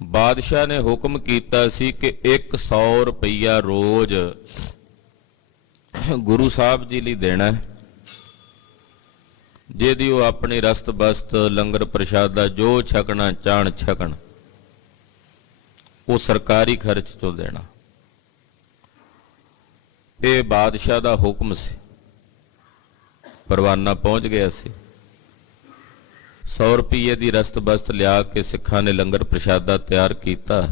ਬਾਦਸ਼ਾਹ ਨੇ ਹੁਕਮ ਕੀਤਾ ਸੀ ਕਿ 100 ਰੁਪਈਆ ਰੋਜ਼ ਗੁਰੂ ਸਾਹਿਬ ਜੀ ਲਈ ਦੇਣਾ, ਜਿਹਦੀ ਉਹ ਆਪਣੀ ਰਸਤ ਬਸਤ ਲੰਗਰ ਪ੍ਰਸ਼ਾਦਾ ਜੋ ਛਕਣਾ ਚਾਹਣ ਛਕਣ, ਉਹ ਸਰਕਾਰੀ ਖਰਚ ਚੋਂ ਦੇਣਾ। ਇਹ ਬਾਦਸ਼ਾਹ ਦਾ ਹੁਕਮ ਸੀ। ਪਰਵਾਨਾ ਪਹੁੰਚ ਗਿਆ ਸੀ। 100 ਰੁਪਏ ਦੀ ਰਸਤ ਬਸਤ ਲਿਆ ਕੇ ਸਿੱਖਾਂ ਨੇ ਲੰਗਰ ਪ੍ਰਸ਼ਾਦਾ ਤਿਆਰ ਕੀਤਾ।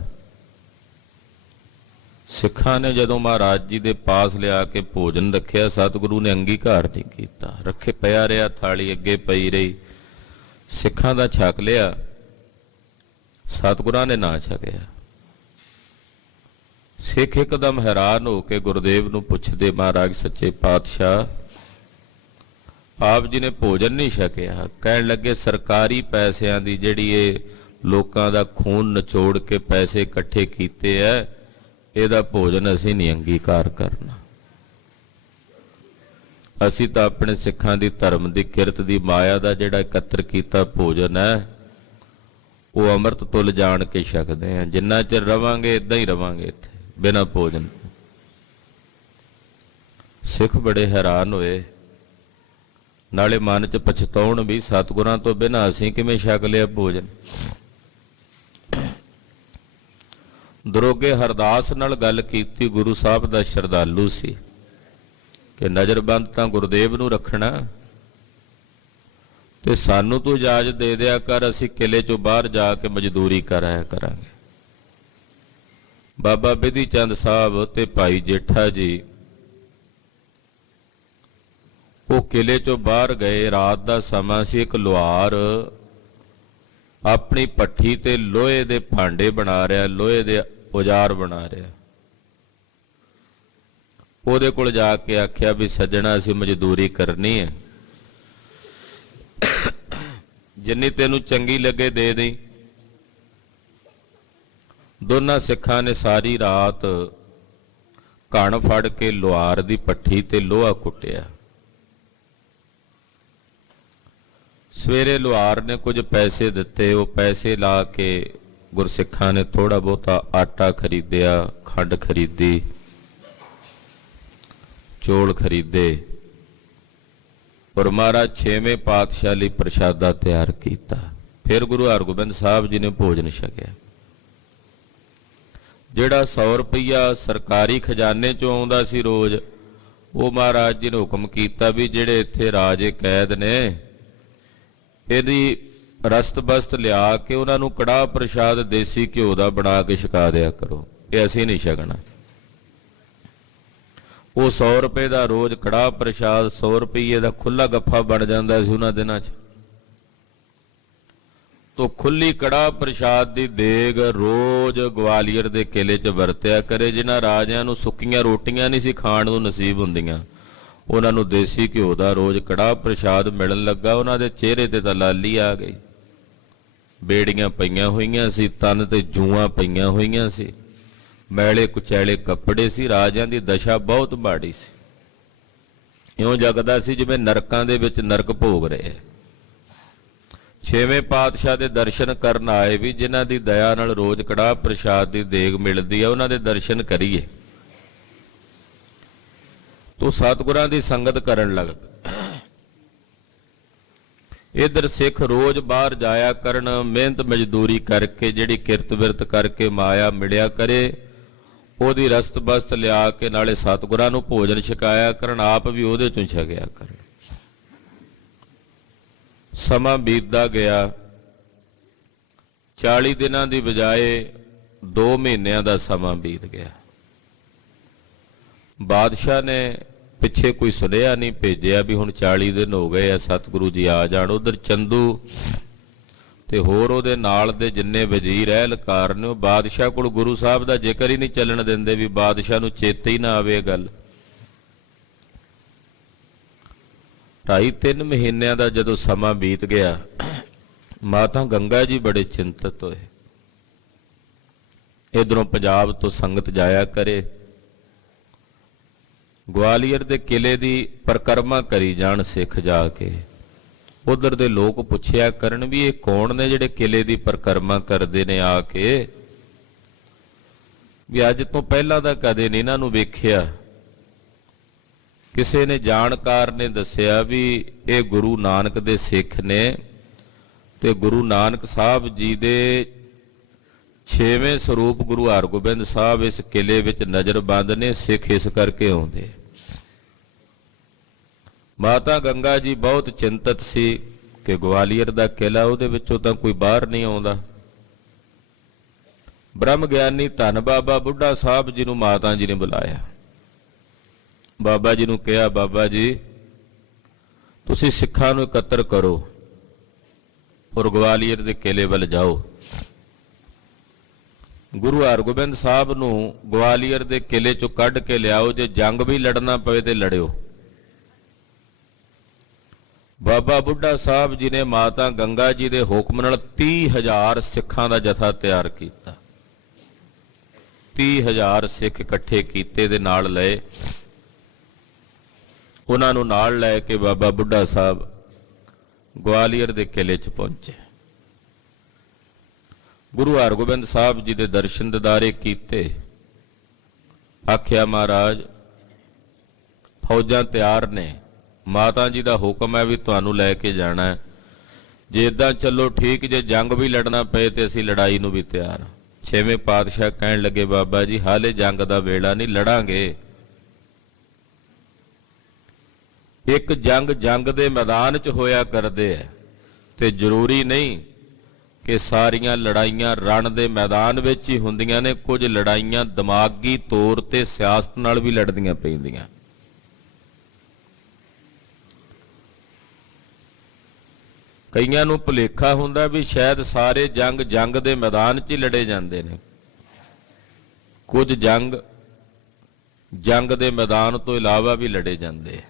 ਸਿੱਖਾਂ ਨੇ ਜਦੋਂ ਮਹਾਰਾਜ ਜੀ ਦੇ ਪਾਸ ਲਿਆ ਕੇ ਭੋਜਨ ਰੱਖਿਆ, ਸਤਿਗੁਰੂ ਨੇ ਅੰਗੀਕਾਰ ਨਹੀਂ ਕੀਤਾ। ਰੱਖੇ ਪਿਆ ਰਿਹਾ, ਥਾਲੀ ਅੱਗੇ ਪਈ ਰਹੀ, ਸਿੱਖਾਂ ਦਾ ਛਕ ਲਿਆ, ਸਤਿਗੁਰਾਂ ਨੇ ਨਾ ਛਕਿਆ। ਸਿੱਖ ਇੱਕਦਮ ਹੈਰਾਨ ਹੋ ਕੇ ਗੁਰਦੇਵ ਨੂੰ ਪੁੱਛਦੇ, ਮਹਾਰਾਜ ਸੱਚੇ ਪਾਤਸ਼ਾਹ, ਆਪ ਜੀ ਨੇ ਭੋਜਨ ਨਹੀਂ ਛਕਿਆ। ਕਹਿਣ ਲੱਗੇ, ਸਰਕਾਰੀ ਪੈਸਿਆਂ ਦੀ ਜਿਹੜੀ ਇਹ ਲੋਕਾਂ ਦਾ ਖੂਨ ਨਿਚੋੜ ਕੇ ਪੈਸੇ ਇਕੱਠੇ ਕੀਤੇ ਐ, ਇਹਦਾ ਭੋਜਨ ਅਸੀਂ ਨਹੀਂ ਅੰਗੀਕਾਰ ਕਰਨਾ। ਅਸੀਂ ਤਾਂ ਆਪਣੇ ਸਿੱਖਾਂ ਦੀ ਧਰਮ ਦੀ ਕਿਰਤ ਦੀ ਮਾਇਆ ਦਾ ਜਿਹੜਾ ਇਕੱਤਰ ਕੀਤਾ ਭੋਜਨ ਹੈ, ਉਹ ਅੰਮ੍ਰਿਤ ਤੁਲ ਜਾਣ ਕੇ ਛਕਦੇ ਆ। ਜਿੰਨਾ ਚਿਰ ਰਵਾਂਗੇ ਇਦਾਂ ਹੀ ਰਵਾਂਗੇ ਇੱਥੇ ਬਿਨਾਂ ਭੋਜਨ। ਸਿੱਖ ਬੜੇ ਹੈਰਾਨ ਹੋਏ, ਨਾਲੇ ਮਨ 'ਚ ਪਛਤਾਉਣ ਵੀ, ਸਤਿਗੁਰਾਂ ਤੋਂ ਬਿਨਾਂ ਅਸੀਂ ਕਿਵੇਂ ਛਕ ਲਿਆ ਭੋਜਨ। ਦਰੋਗੇ ਹਰਦਾਸ ਨਾਲ ਗੱਲ ਕੀਤੀ। ਗੁਰੂ ਸਾਹਿਬ ਦਾ ਸ਼ਰਧਾਲੂ ਸੀ ਕਿ ਨਜ਼ਰਬੰਦ ਤਾਂ ਗੁਰਦੇਵ ਨੂੰ ਰੱਖਣਾ, ਤੇ ਸਾਨੂੰ ਤੂੰ ਇਜਾਜ਼ਤ ਦੇ ਦਿਆ ਕਰ, ਅਸੀਂ ਕਿਲੇ ਚੋਂ ਬਾਹਰ ਜਾ ਕੇ ਮਜ਼ਦੂਰੀ ਕਰਾਇਆ ਕਰਾਂਗੇ। ਬਾਬਾ ਬਿਧੀ ਚੰਦ ਸਾਹਿਬ ਤੇ ਭਾਈ ਜੇਠਾ ਜੀ ਉਹ ਕਿਲੇ ਚੋਂ ਬਾਹਰ ਗਏ। ਰਾਤ ਦਾ ਸਮਾਂ ਸੀ। ਇੱਕ ਲੁਹਾਰ ਆਪਣੀ ਭੱਠੀ ਤੇ ਲੋਹੇ ਦੇ ਭਾਂਡੇ ਬਣਾ ਰਿਹਾ, ਲੋਹੇ ਦੇ ਔਜ਼ਾਰ ਬਣਾ ਰਿਹਾ। ਉਹਦੇ ਕੋਲ ਜਾ ਕੇ ਆਖਿਆ ਵੀ ਸੱਜਣਾ, ਅਸੀਂ ਮਜ਼ਦੂਰੀ ਕਰਨੀ ਹੈ, ਜਿੰਨੀ ਤੈਨੂੰ ਚੰਗੀ ਲੱਗੇ ਦੇ ਦੇਈਂ। ਦੋਨਾਂ ਸਿੱਖਾਂ ਨੇ ਸਾਰੀ ਰਾਤ ਘਣ ਫੜ ਕੇ ਲੁਹਾਰ ਦੀ ਭੱਠੀ ਤੇ ਲੋਹਾ ਕੁੱਟਿਆ। ਸਵੇਰੇ ਲੁਹਾਰ ਨੇ ਕੁਝ ਪੈਸੇ ਦਿੱਤੇ, ਉਹ ਪੈਸੇ ਲਾ ਕੇ ਗੁਰਸਿੱਖਾਂ ਨੇ ਥੋੜਾ ਬਹੁਤਾ ਆਟਾ ਖਰੀਦਿਆ, ਖੰਡ ਖਰੀਦੀ, ਚੌਲ ਖਰੀਦੇ, ਔਰ ਮਹਾਰਾਜ 6ਵੇਂ ਪਾਤਸ਼ਾਹ ਲਈ ਪ੍ਰਸ਼ਾਦਾ ਤਿਆਰ ਕੀਤਾ। ਫਿਰ ਗੁਰੂ ਹਰਗੋਬਿੰਦ ਸਾਹਿਬ ਜੀ ਨੇ ਭੋਜਨ ਛਕਿਆ। ਜਿਹੜਾ 100 ਰੁਪਈਆ ਸਰਕਾਰੀ ਖਜ਼ਾਨੇ ਚੋਂ ਆਉਂਦਾ ਸੀ ਰੋਜ਼, ਉਹ ਮਹਾਰਾਜ ਜੀ ਨੇ ਹੁਕਮ ਕੀਤਾ ਵੀ ਜਿਹੜੇ ਇੱਥੇ ਰਾਜੇ ਕੈਦ ਨੇ, ਇਹਦੀ ਰਸਤ ਬਸਤ ਲਿਆ ਕੇ ਉਹਨਾਂ ਨੂੰ ਕੜਾਹ ਪ੍ਰਸ਼ਾਦ ਦੇਸੀ ਘਿਓ ਦਾ ਬਣਾ ਕੇ ਛਕਾ ਦਿਆ ਕਰੋ, ਇਹ ਅਸੀਂ ਨਹੀਂ ਛਕਣਾ। ਉਹ 100 ਰੁਪਏ ਦਾ ਰੋਜ਼ ਕੜਾਹ ਪ੍ਰਸ਼ਾਦ 100 ਰੁਪਏ ਦਾ ਖੁੱਲਾ ਗੱਫਾ ਬਣ ਜਾਂਦਾ ਸੀ ਉਹਨਾਂ ਦਿਨਾਂ 'ਚ। ਤੋ ਖੁੱਲੀ ਕੜਾਹ ਪ੍ਰਸ਼ਾਦ ਦੀ ਦੇਗ ਰੋਜ਼ ਗਵਾਲੀਅਰ ਦੇ ਕਿਲੇ 'ਚ ਵਰਤਿਆ ਕਰੇ। ਜਿਨ੍ਹਾਂ ਰਾਜਿਆਂ ਨੂੰ ਸੁੱਕੀਆਂ ਰੋਟੀਆਂ ਨਹੀਂ ਸੀ ਖਾਣ ਨੂੰ ਨਸੀਬ ਹੁੰਦੀਆਂ, ਉਹਨਾਂ ਨੂੰ ਦੇਸੀ ਘਿਓ ਦਾ ਰੋਜ਼ ਕੜਾਹ ਪ੍ਰਸ਼ਾਦ ਮਿਲਣ ਲੱਗਾ। ਉਹਨਾਂ ਦੇ ਚਿਹਰੇ ਤੇ ਤਾਂ ਲਾਲੀ ਆ ਗਈ। ਬੇੜੀਆਂ ਪਈਆਂ ਹੋਈਆਂ ਸੀ, ਤਨ ਤੇ ਜੂਆਂ ਪਈਆਂ ਹੋਈਆਂ ਸੀ, ਮੈਲੇ ਕੁਚੈਲੇ ਕੱਪੜੇ ਸੀ। ਰਾਜਿਆਂ ਦੀ ਦਸ਼ਾ ਬਹੁਤ ਮਾੜੀ ਸੀ। ਇਉਂ ਜਗਦਾ ਸੀ ਜਿਵੇਂ ਨਰਕਾਂ ਦੇ ਵਿੱਚ ਨਰਕ ਭੋਗ ਰਹੇ। 6ਵੇਂ ਪਾਤਸ਼ਾਹ ਦੇ ਦਰਸ਼ਨ ਕਰਨ ਆਏ ਵੀ, ਜਿਨ੍ਹਾਂ ਦੀ ਦਇਆ ਨਾਲ ਰੋਜ਼ ਕੜਾਹ ਪ੍ਰਸ਼ਾਦ ਦੀ ਦੇਗ ਮਿਲਦੀ ਆ, ਉਹਨਾਂ ਦੇ ਦਰਸ਼ਨ ਕਰੀਏ। ਤੋ ਸਤਿਗੁਰਾਂ ਦੀ ਸੰਗਤ ਕਰਨ ਲੱਗ। ਇਧਰ ਸਿੱਖ ਰੋਜ਼ ਬਾਹਰ ਜਾਇਆ ਕਰਨ, ਮਿਹਨਤ ਮਜ਼ਦੂਰੀ ਕਰਕੇ, ਜਿਹੜੀ ਕਿਰਤ ਵਿਰਤ ਕਰਕੇ ਮਾਇਆ ਮਿਲਿਆ ਕਰੇ, ਉਹਦੀ ਰਸਤ ਬਸਤ ਲਿਆ ਕੇ ਨਾਲੇ ਸਤਿਗੁਰਾਂ ਨੂੰ ਭੋਜਨ ਛਕਾਇਆ ਕਰਨ, ਆਪ ਵੀ ਉਹਦੇ ਚੋਂ ਛਕਿਆ ਕਰਨ। ਸਮਾਂ ਬੀਤਦਾ ਗਿਆ। 40 ਦਿਨਾਂ ਦੀ ਬਜਾਏ 2 ਮਹੀਨਿਆਂ ਦਾ ਸਮਾਂ ਬੀਤ ਗਿਆ। ਬਾਦਸ਼ਾਹ ਨੇ ਪਿੱਛੇ ਕੋਈ ਸੁਨੇਹਾ ਨਹੀਂ ਭੇਜਿਆ ਵੀ ਹੁਣ 40 ਦਿਨ ਹੋ ਗਏ ਆ, ਸਤਿਗੁਰੂ ਜੀ ਆ ਜਾਣ। ਉਧਰ ਚੰਦੂ ਤੇ ਹੋਰ ਉਹਦੇ ਨਾਲ ਦੇ ਜਿੰਨੇ ਵਜ਼ੀਰ ਅਹਿਲਕਾਰ ਨੇ, ਉਹ ਬਾਦਸ਼ਾਹ ਕੋਲ ਗੁਰੂ ਸਾਹਿਬ ਦਾ ਜ਼ਿਕਰ ਹੀ ਨਹੀਂ ਚੱਲਣ ਦਿੰਦੇ ਵੀ ਬਾਦਸ਼ਾਹ ਨੂੰ ਚੇਤੇ ਹੀ ਨਾ ਆਵੇ ਗੱਲ। 2.5-3 ਮਹੀਨਿਆਂ ਦਾ ਜਦੋਂ ਸਮਾਂ ਬੀਤ ਗਿਆ, ਮਾਤਾ ਗੰਗਾ ਜੀ ਬੜੇ ਚਿੰਤਤ ਹੋਏ। ਇਧਰੋਂ ਪੰਜਾਬ ਤੋਂ ਸੰਗਤ ਜਾਇਆ ਕਰੇ, ਗਵਾਲੀਅਰ ਦੇ ਕਿਲੇ ਦੀ ਪਰਿਕਰਮਾ ਕਰੀ ਜਾਣ ਸਿੱਖ ਜਾ ਕੇ। ਉਧਰ ਦੇ ਲੋਕ ਪੁੱਛਿਆ ਕਰਨ ਵੀ ਇਹ ਕੌਣ ਨੇ ਜਿਹੜੇ ਕਿਲੇ ਦੀ ਪਰਿਕਰਮਾ ਕਰਦੇ ਨੇ ਆ ਕੇ, ਵੀ ਅੱਜ ਤੋਂ ਪਹਿਲਾਂ ਤਾਂ ਕਦੇ ਨਹੀਂ ਇਹਨਾਂ ਨੂੰ ਵੇਖਿਆ। ਕਿਸੇ ਨੇ ਜਾਣਕਾਰ ਨੇ ਦੱਸਿਆ ਵੀ ਇਹ ਗੁਰੂ ਨਾਨਕ ਦੇ ਸਿੱਖ ਨੇ ਤੇ ਗੁਰੂ ਨਾਨਕ ਸਾਹਿਬ ਜੀ ਦੇ 6ਵੇਂ ਸਰੂਪ ਗੁਰੂ ਹਰਗੋਬਿੰਦ ਸਾਹਿਬ ਇਸ ਕਿਲੇ ਵਿੱਚ ਨਜ਼ਰਬੰਦ ਨੇ, ਸਿੱਖ ਇਸ ਕਰਕੇ ਆਉਂਦੇ। ਮਾਤਾ ਗੰਗਾ ਜੀ ਬਹੁਤ ਚਿੰਤਤ ਸੀ ਕਿ ਗਵਾਲੀਅਰ ਦਾ ਕਿਲਾ, ਉਹਦੇ ਵਿੱਚੋਂ ਤਾਂ ਕੋਈ ਬਾਹਰ ਨਹੀਂ ਆਉਂਦਾ। ਬ੍ਰਹਮ ਗਿਆਨੀ ਧੰਨ ਬਾਬਾ ਬੁੱਢਾ ਸਾਹਿਬ ਜੀ ਨੂੰ ਮਾਤਾ ਜੀ ਨੇ ਬੁਲਾਇਆ। ਬਾਬਾ ਜੀ ਨੂੰ ਕਿਹਾ, ਬਾਬਾ ਜੀ ਤੁਸੀਂ ਸਿੱਖਾਂ ਨੂੰ ਇਕੱਤਰ ਕਰੋ ਔਰ ਗਵਾਲੀਅਰ ਦੇ ਕਿਲੇ ਵੱਲ ਜਾਓ। ਗੁਰੂ ਹਰਗੋਬਿੰਦ ਸਾਹਿਬ ਨੂੰ ਗਵਾਲੀਅਰ ਦੇ ਕਿਲੇ ਚੋਂ ਕੱਢ ਕੇ ਲਿਆਓ, ਜੇ ਜੰਗ ਵੀ ਲੜਨਾ ਪਵੇ ਤੇ ਲੜਿਓ। ਬਾਬਾ ਬੁੱਢਾ ਸਾਹਿਬ ਜੀ ਨੇ ਮਾਤਾ ਗੰਗਾ ਜੀ ਦੇ ਹੁਕਮ ਨਾਲ 30,000 ਸਿੱਖਾਂ ਦਾ ਜਥਾ ਤਿਆਰ ਕੀਤਾ। 30,000 ਸਿੱਖ ਇਕੱਠੇ ਕੀਤੇ ਦੇ ਨਾਲ ਲਏ। ਉਹਨਾਂ ਨੂੰ ਨਾਲ ਲੈ ਕੇ ਬਾਬਾ ਬੁੱਢਾ ਸਾਹਿਬ ਗਵਾਲੀਅਰ ਦੇ ਕਿਲੇ 'ਚ ਪਹੁੰਚੇ। ਗੁਰੂ ਹਰਗੋਬਿੰਦ ਸਾਹਿਬ ਜੀ ਦੇ ਦਰਸ਼ਨ ਦਿਦਾਰੇ ਕੀਤੇ। ਆਖਿਆ, ਮਹਾਰਾਜ ਫੌਜਾਂ ਤਿਆਰ ਨੇ, ਮਾਤਾ ਜੀ ਦਾ ਹੁਕਮ ਹੈ ਵੀ ਤੁਹਾਨੂੰ ਲੈ ਕੇ ਜਾਣਾ ਹੈ। ਜੇ ਇਦਾਂ ਚੱਲੋ ਠੀਕ, ਜੇ ਜੰਗ ਵੀ ਲੜਨਾ ਪਏ ਤੇ ਅਸੀਂ ਲੜਾਈ ਨੂੰ ਵੀ ਤਿਆਰ ਹਾਂ। 6ਵੇਂ ਪਾਤਸ਼ਾਹ ਕਹਿਣ ਲੱਗੇ, ਬਾਬਾ ਜੀ ਹਾਲੇ ਜੰਗ ਦਾ ਵੇਲਾ ਨਹੀਂ, ਲੜਾਂਗੇ। ਇੱਕ ਜੰਗ ਦੇ ਮੈਦਾਨ 'ਚ ਹੋਇਆ ਕਰਦੇ ਹੈ ਤੇ ਜ਼ਰੂਰੀ ਨਹੀਂ ਕਿ ਸਾਰੀਆਂ ਲੜਾਈਆਂ ਰਣ ਦੇ ਮੈਦਾਨ ਵਿੱਚ ਹੀ ਹੁੰਦੀਆਂ ਨੇ। ਕੁਝ ਲੜਾਈਆਂ ਦਿਮਾਗੀ ਤੌਰ ਤੇ ਸਿਆਸਤ ਨਾਲ ਵੀ ਲੜਦੀਆਂ ਪੈਂਦੀਆਂ। ਕਈਆਂ ਨੂੰ ਭੁਲੇਖਾ ਹੁੰਦਾ ਵੀ ਸ਼ਾਇਦ ਸਾਰੇ ਜੰਗ ਦੇ ਮੈਦਾਨ 'ਚ ਹੀ ਲੜੇ ਜਾਂਦੇ ਨੇ। ਕੁਝ ਜੰਗ ਦੇ ਮੈਦਾਨ ਤੋਂ ਇਲਾਵਾ ਵੀ ਲੜੇ ਜਾਂਦੇ।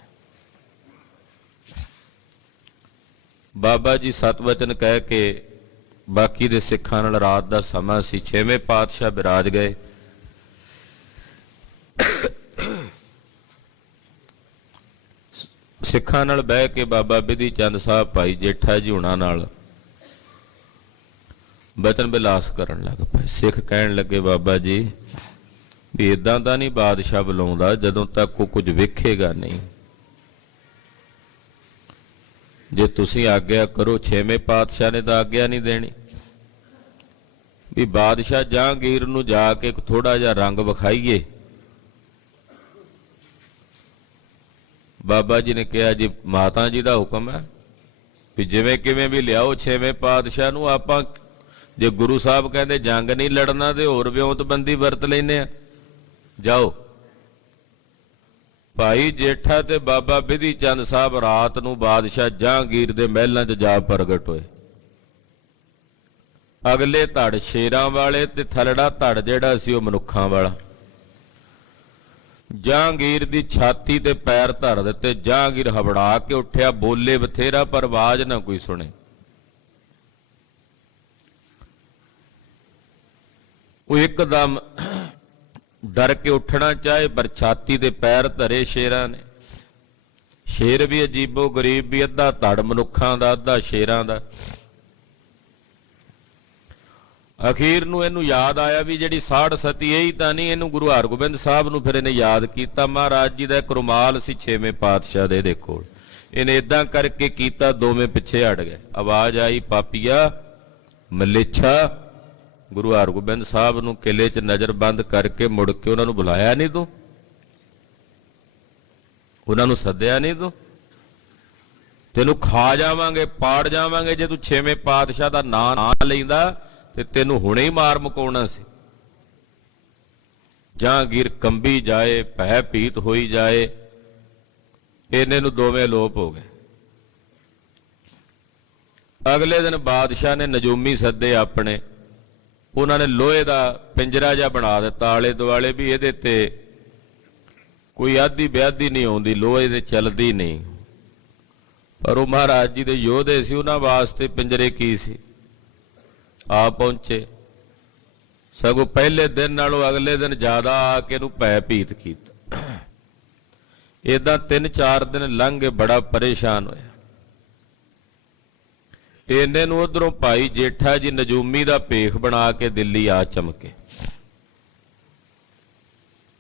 ਬਾਬਾ ਜੀ ਸਤਵਚਨ ਕਹਿ ਕੇ ਬਾਕੀ ਦੇ ਸਿੱਖਾਂ ਨਾਲ ਰਾਤ ਦਾ ਸਮਾਂ ਸੀ। 6ਵੇਂ ਪਾਤਸ਼ਾਹ ਬਿਰਾਜ ਗਏ। ਸਿੱਖਾਂ ਨਾਲ ਬਹਿ ਕੇ ਬਾਬਾ ਬਿਧੀ ਚੰਦ ਸਾਹਿਬ ਭਾਈ ਜੇਠਾ ਜੀ ਹੁਣਾਂ ਨਾਲ ਬਚਨ ਬਿਲਾਸ ਕਰਨ ਲੱਗ ਪਏ। ਸਿੱਖ ਕਹਿਣ ਲੱਗੇ, ਬਾਬਾ ਜੀ ਵੀ ਇਦਾਂ ਤਾਂ ਨਹੀਂ ਬਾਦਸ਼ਾਹ ਬੁਲਾਉਂਦਾ ਜਦੋਂ ਤੱਕ ਉਹ ਕੁਝ ਵੇਖੇਗਾ ਨਹੀਂ। ਜੇ ਤੁਸੀਂ ਆਗਿਆ ਕਰੋ, 6ਵੇਂ ਪਾਤਸ਼ਾਹ ਨੇ ਤਾਂ ਆਗਿਆ ਨਹੀਂ ਦੇਣੀ ਵੀ ਬਾਦਸ਼ਾਹ ਜਹਾਂਗੀਰ ਨੂੰ ਜਾ ਕੇ ਥੋੜਾ ਜਿਹਾ ਰੰਗ ਵਿਖਾਈਏ। ਬਾਬਾ ਜੀ ਨੇ ਕਿਹਾ, ਜੀ ਮਾਤਾ ਜੀ ਦਾ ਹੁਕਮ ਹੈ ਵੀ ਜਿਵੇਂ ਕਿਵੇਂ ਵੀ ਲਿਆਓ 6ਵੇਂ ਪਾਤਸ਼ਾਹ ਨੂੰ। ਆਪਾਂ ਜੇ ਗੁਰੂ ਸਾਹਿਬ ਕਹਿੰਦੇ ਜੰਗ ਨਹੀਂ ਲੜਨਾ ਤੇ ਹੋਰ ਵਿਉਂਤਬੰਦੀ ਵਰਤ ਲੈਨੇ ਆ, ਜਾਓ। ਭਾਈ ਜੇਠਾ ਤੇ ਬਾਬਾ ਬਿਧੀ ਚੰਦ ਸਾਹਿਬ ਰਾਤ ਨੂੰ ਬਾਦਸ਼ਾਹ ਜਹਾਂਗੀਰ ਦੇ ਮਹਿਲਾਂ 'ਚ ਜਾ ਪ੍ਰਗਟ ਹੋਏ। ਅਗਲੇ ਧੜ ਸ਼ੇਰਾਂ ਵਾਲੇ ਤੇ ਥਲੜਾ ਧੜ ਜਿਹੜਾ ਸੀ ਉਹ ਮਨੁੱਖਾਂ ਵਾਲਾ। ਜਹਾਂਗੀਰ ਦੀ ਛਾਤੀ ਤੇ ਪੈਰ ਧਰ ਦਿੱਤੇ। ਜਹਾਂਗੀਰ ਹਬੜਾ ਕੇ ਉੱਠਿਆ, ਬੋਲੇ ਬਥੇਰਾ ਪਰ ਆਵਾਜ਼ ਨਾ ਕੋਈ ਸੁਣੇ। ਉਹ ਇੱਕਦਮ ਡਰ ਕੇ ਉੱਠਣਾ ਚਾਹੇ ਪਰ ਛਾਤੀ ਤੇ ਪੈਰ ਧਰੇ ਸ਼ੇਰਾਂ ਨੇ। ਸ਼ੇਰ ਵੀ ਅਜੀਬੋ ਗਰੀਬ ਵੀ, ਅੱਧਾ ਧੜ ਮਨੁੱਖਾਂ ਦਾ ਅੱਧਾ ਸ਼ੇਰਾਂ ਦਾ। ਅਖੀਰ ਨੂੰ ਇਹਨੂੰ ਯਾਦ ਆਇਆ ਵੀ ਜਿਹੜੀ ਸਾੜ ਸਤੀ ਇਹੀ ਤਾਂ ਨਹੀਂ। ਇਹਨੂੰ ਗੁਰੂ ਹਰਗੋਬਿੰਦ ਸਾਹਿਬ ਨੂੰ ਫਿਰ ਇਹਨੇ ਯਾਦ ਕੀਤਾ। ਮਹਾਰਾਜ ਜੀ ਦਾ ਇੱਕ ਰੁਮਾਲ ਸੀ 6ਵੇਂ ਪਾਤਸ਼ਾਹ ਦੇ ਇਹਦੇ ਕੋਲ। ਇਹਨੇ ਇਦਾਂ ਕਰਕੇ ਕੀਤਾ, ਦੋਵੇਂ ਪਿੱਛੇ ਹਟ ਗਏ। ਆਵਾਜ਼ ਆਈ, ਪਾਪੀਆ ਮਲੇਛਾ। ਗੁਰੂ ਹਰਗੋਬਿੰਦ ਸਾਹਿਬ ਨੂੰ ਕਿਲੇ 'ਚ ਨਜ਼ਰਬੰਦ ਕਰਕੇ ਮੁੜ ਕੇ ਉਹਨਾਂ ਨੂੰ ਬੁਲਾਇਆ ਨਹੀਂ ਤੂੰ? ਉਹਨਾਂ ਨੂੰ ਸੱਦਿਆ ਨਹੀਂ ਤੂੰ? ਤੈਨੂੰ ਖਾ ਜਾਵਾਂਗੇ, ਪਾੜ ਜਾਵਾਂਗੇ ਜੇ ਤੂੰ 6ਵੇਂ ਪਾਤਸ਼ਾਹ ਦਾ ਨਾਂ ਨਾ ਲੈਂਦਾ ਤੇ ਤੈਨੂੰ ਹੁਣੇ ਹੀ ਮਾਰ ਮੁਕਾਉਣਾ ਸੀ। ਜਹਾਂਗੀਰ ਕੰਬੀ ਜਾਏ, ਭੈ ਭੀਤ ਹੋਈ ਜਾਏ। ਇਹਨੇ ਨੂੰ ਦੋਵੇਂ ਲੋਪ ਹੋ ਗਏ। ਅਗਲੇ ਦਿਨ ਬਾਦਸ਼ਾਹ ਨੇ ਨਜੂਮੀ ਸੱਦੇ ਆਪਣੇ। ਉਹਨਾਂ ਨੇ ਲੋਹੇ ਦਾ ਪਿੰਜਰਾ ਜਿਹਾ ਬਣਾ ਦਿੱਤਾ ਆਲੇ ਦੁਆਲੇ ਵੀ ਇਹਦੇ ਤੇ ਕੋਈ ਆਦੀ ਬਿਆਦੀ ਨਹੀਂ ਆਉਂਦੀ, ਲੋਹੇ ਦੇ ਚੱਲਦੀ ਨਹੀਂ। ਪਰ ਉਹ ਮਹਾਰਾਜ ਜੀ ਦੇ ਯੋਧੇ ਸੀ, ਉਹਨਾਂ ਵਾਸਤੇ ਪਿੰਜਰੇ ਕੀ ਸੀ। ਆ ਪਹੁੰਚੇ, ਸਗੋਂ ਪਹਿਲੇ ਦਿਨ ਨਾਲੋਂ ਅਗਲੇ ਦਿਨ ਜ਼ਿਆਦਾ ਆ ਕੇ ਇਹਨੂੰ ਭੈ ਭੀਤ ਕੀਤਾ। ਏਦਾਂ 3-4 ਦਿਨ ਲੰਘ ਗਏ, ਬੜਾ ਪਰੇਸ਼ਾਨ ਹੋਇਆ। ਇਹਨੇ ਨੂੰ ਉਧਰੋਂ ਭਾਈ ਜੇਠਾ ਜੀ ਨਜੂਮੀ ਦਾ ਭੇਖ ਬਣਾ ਕੇ ਦਿੱਲੀ ਆ ਚਮਕੇ।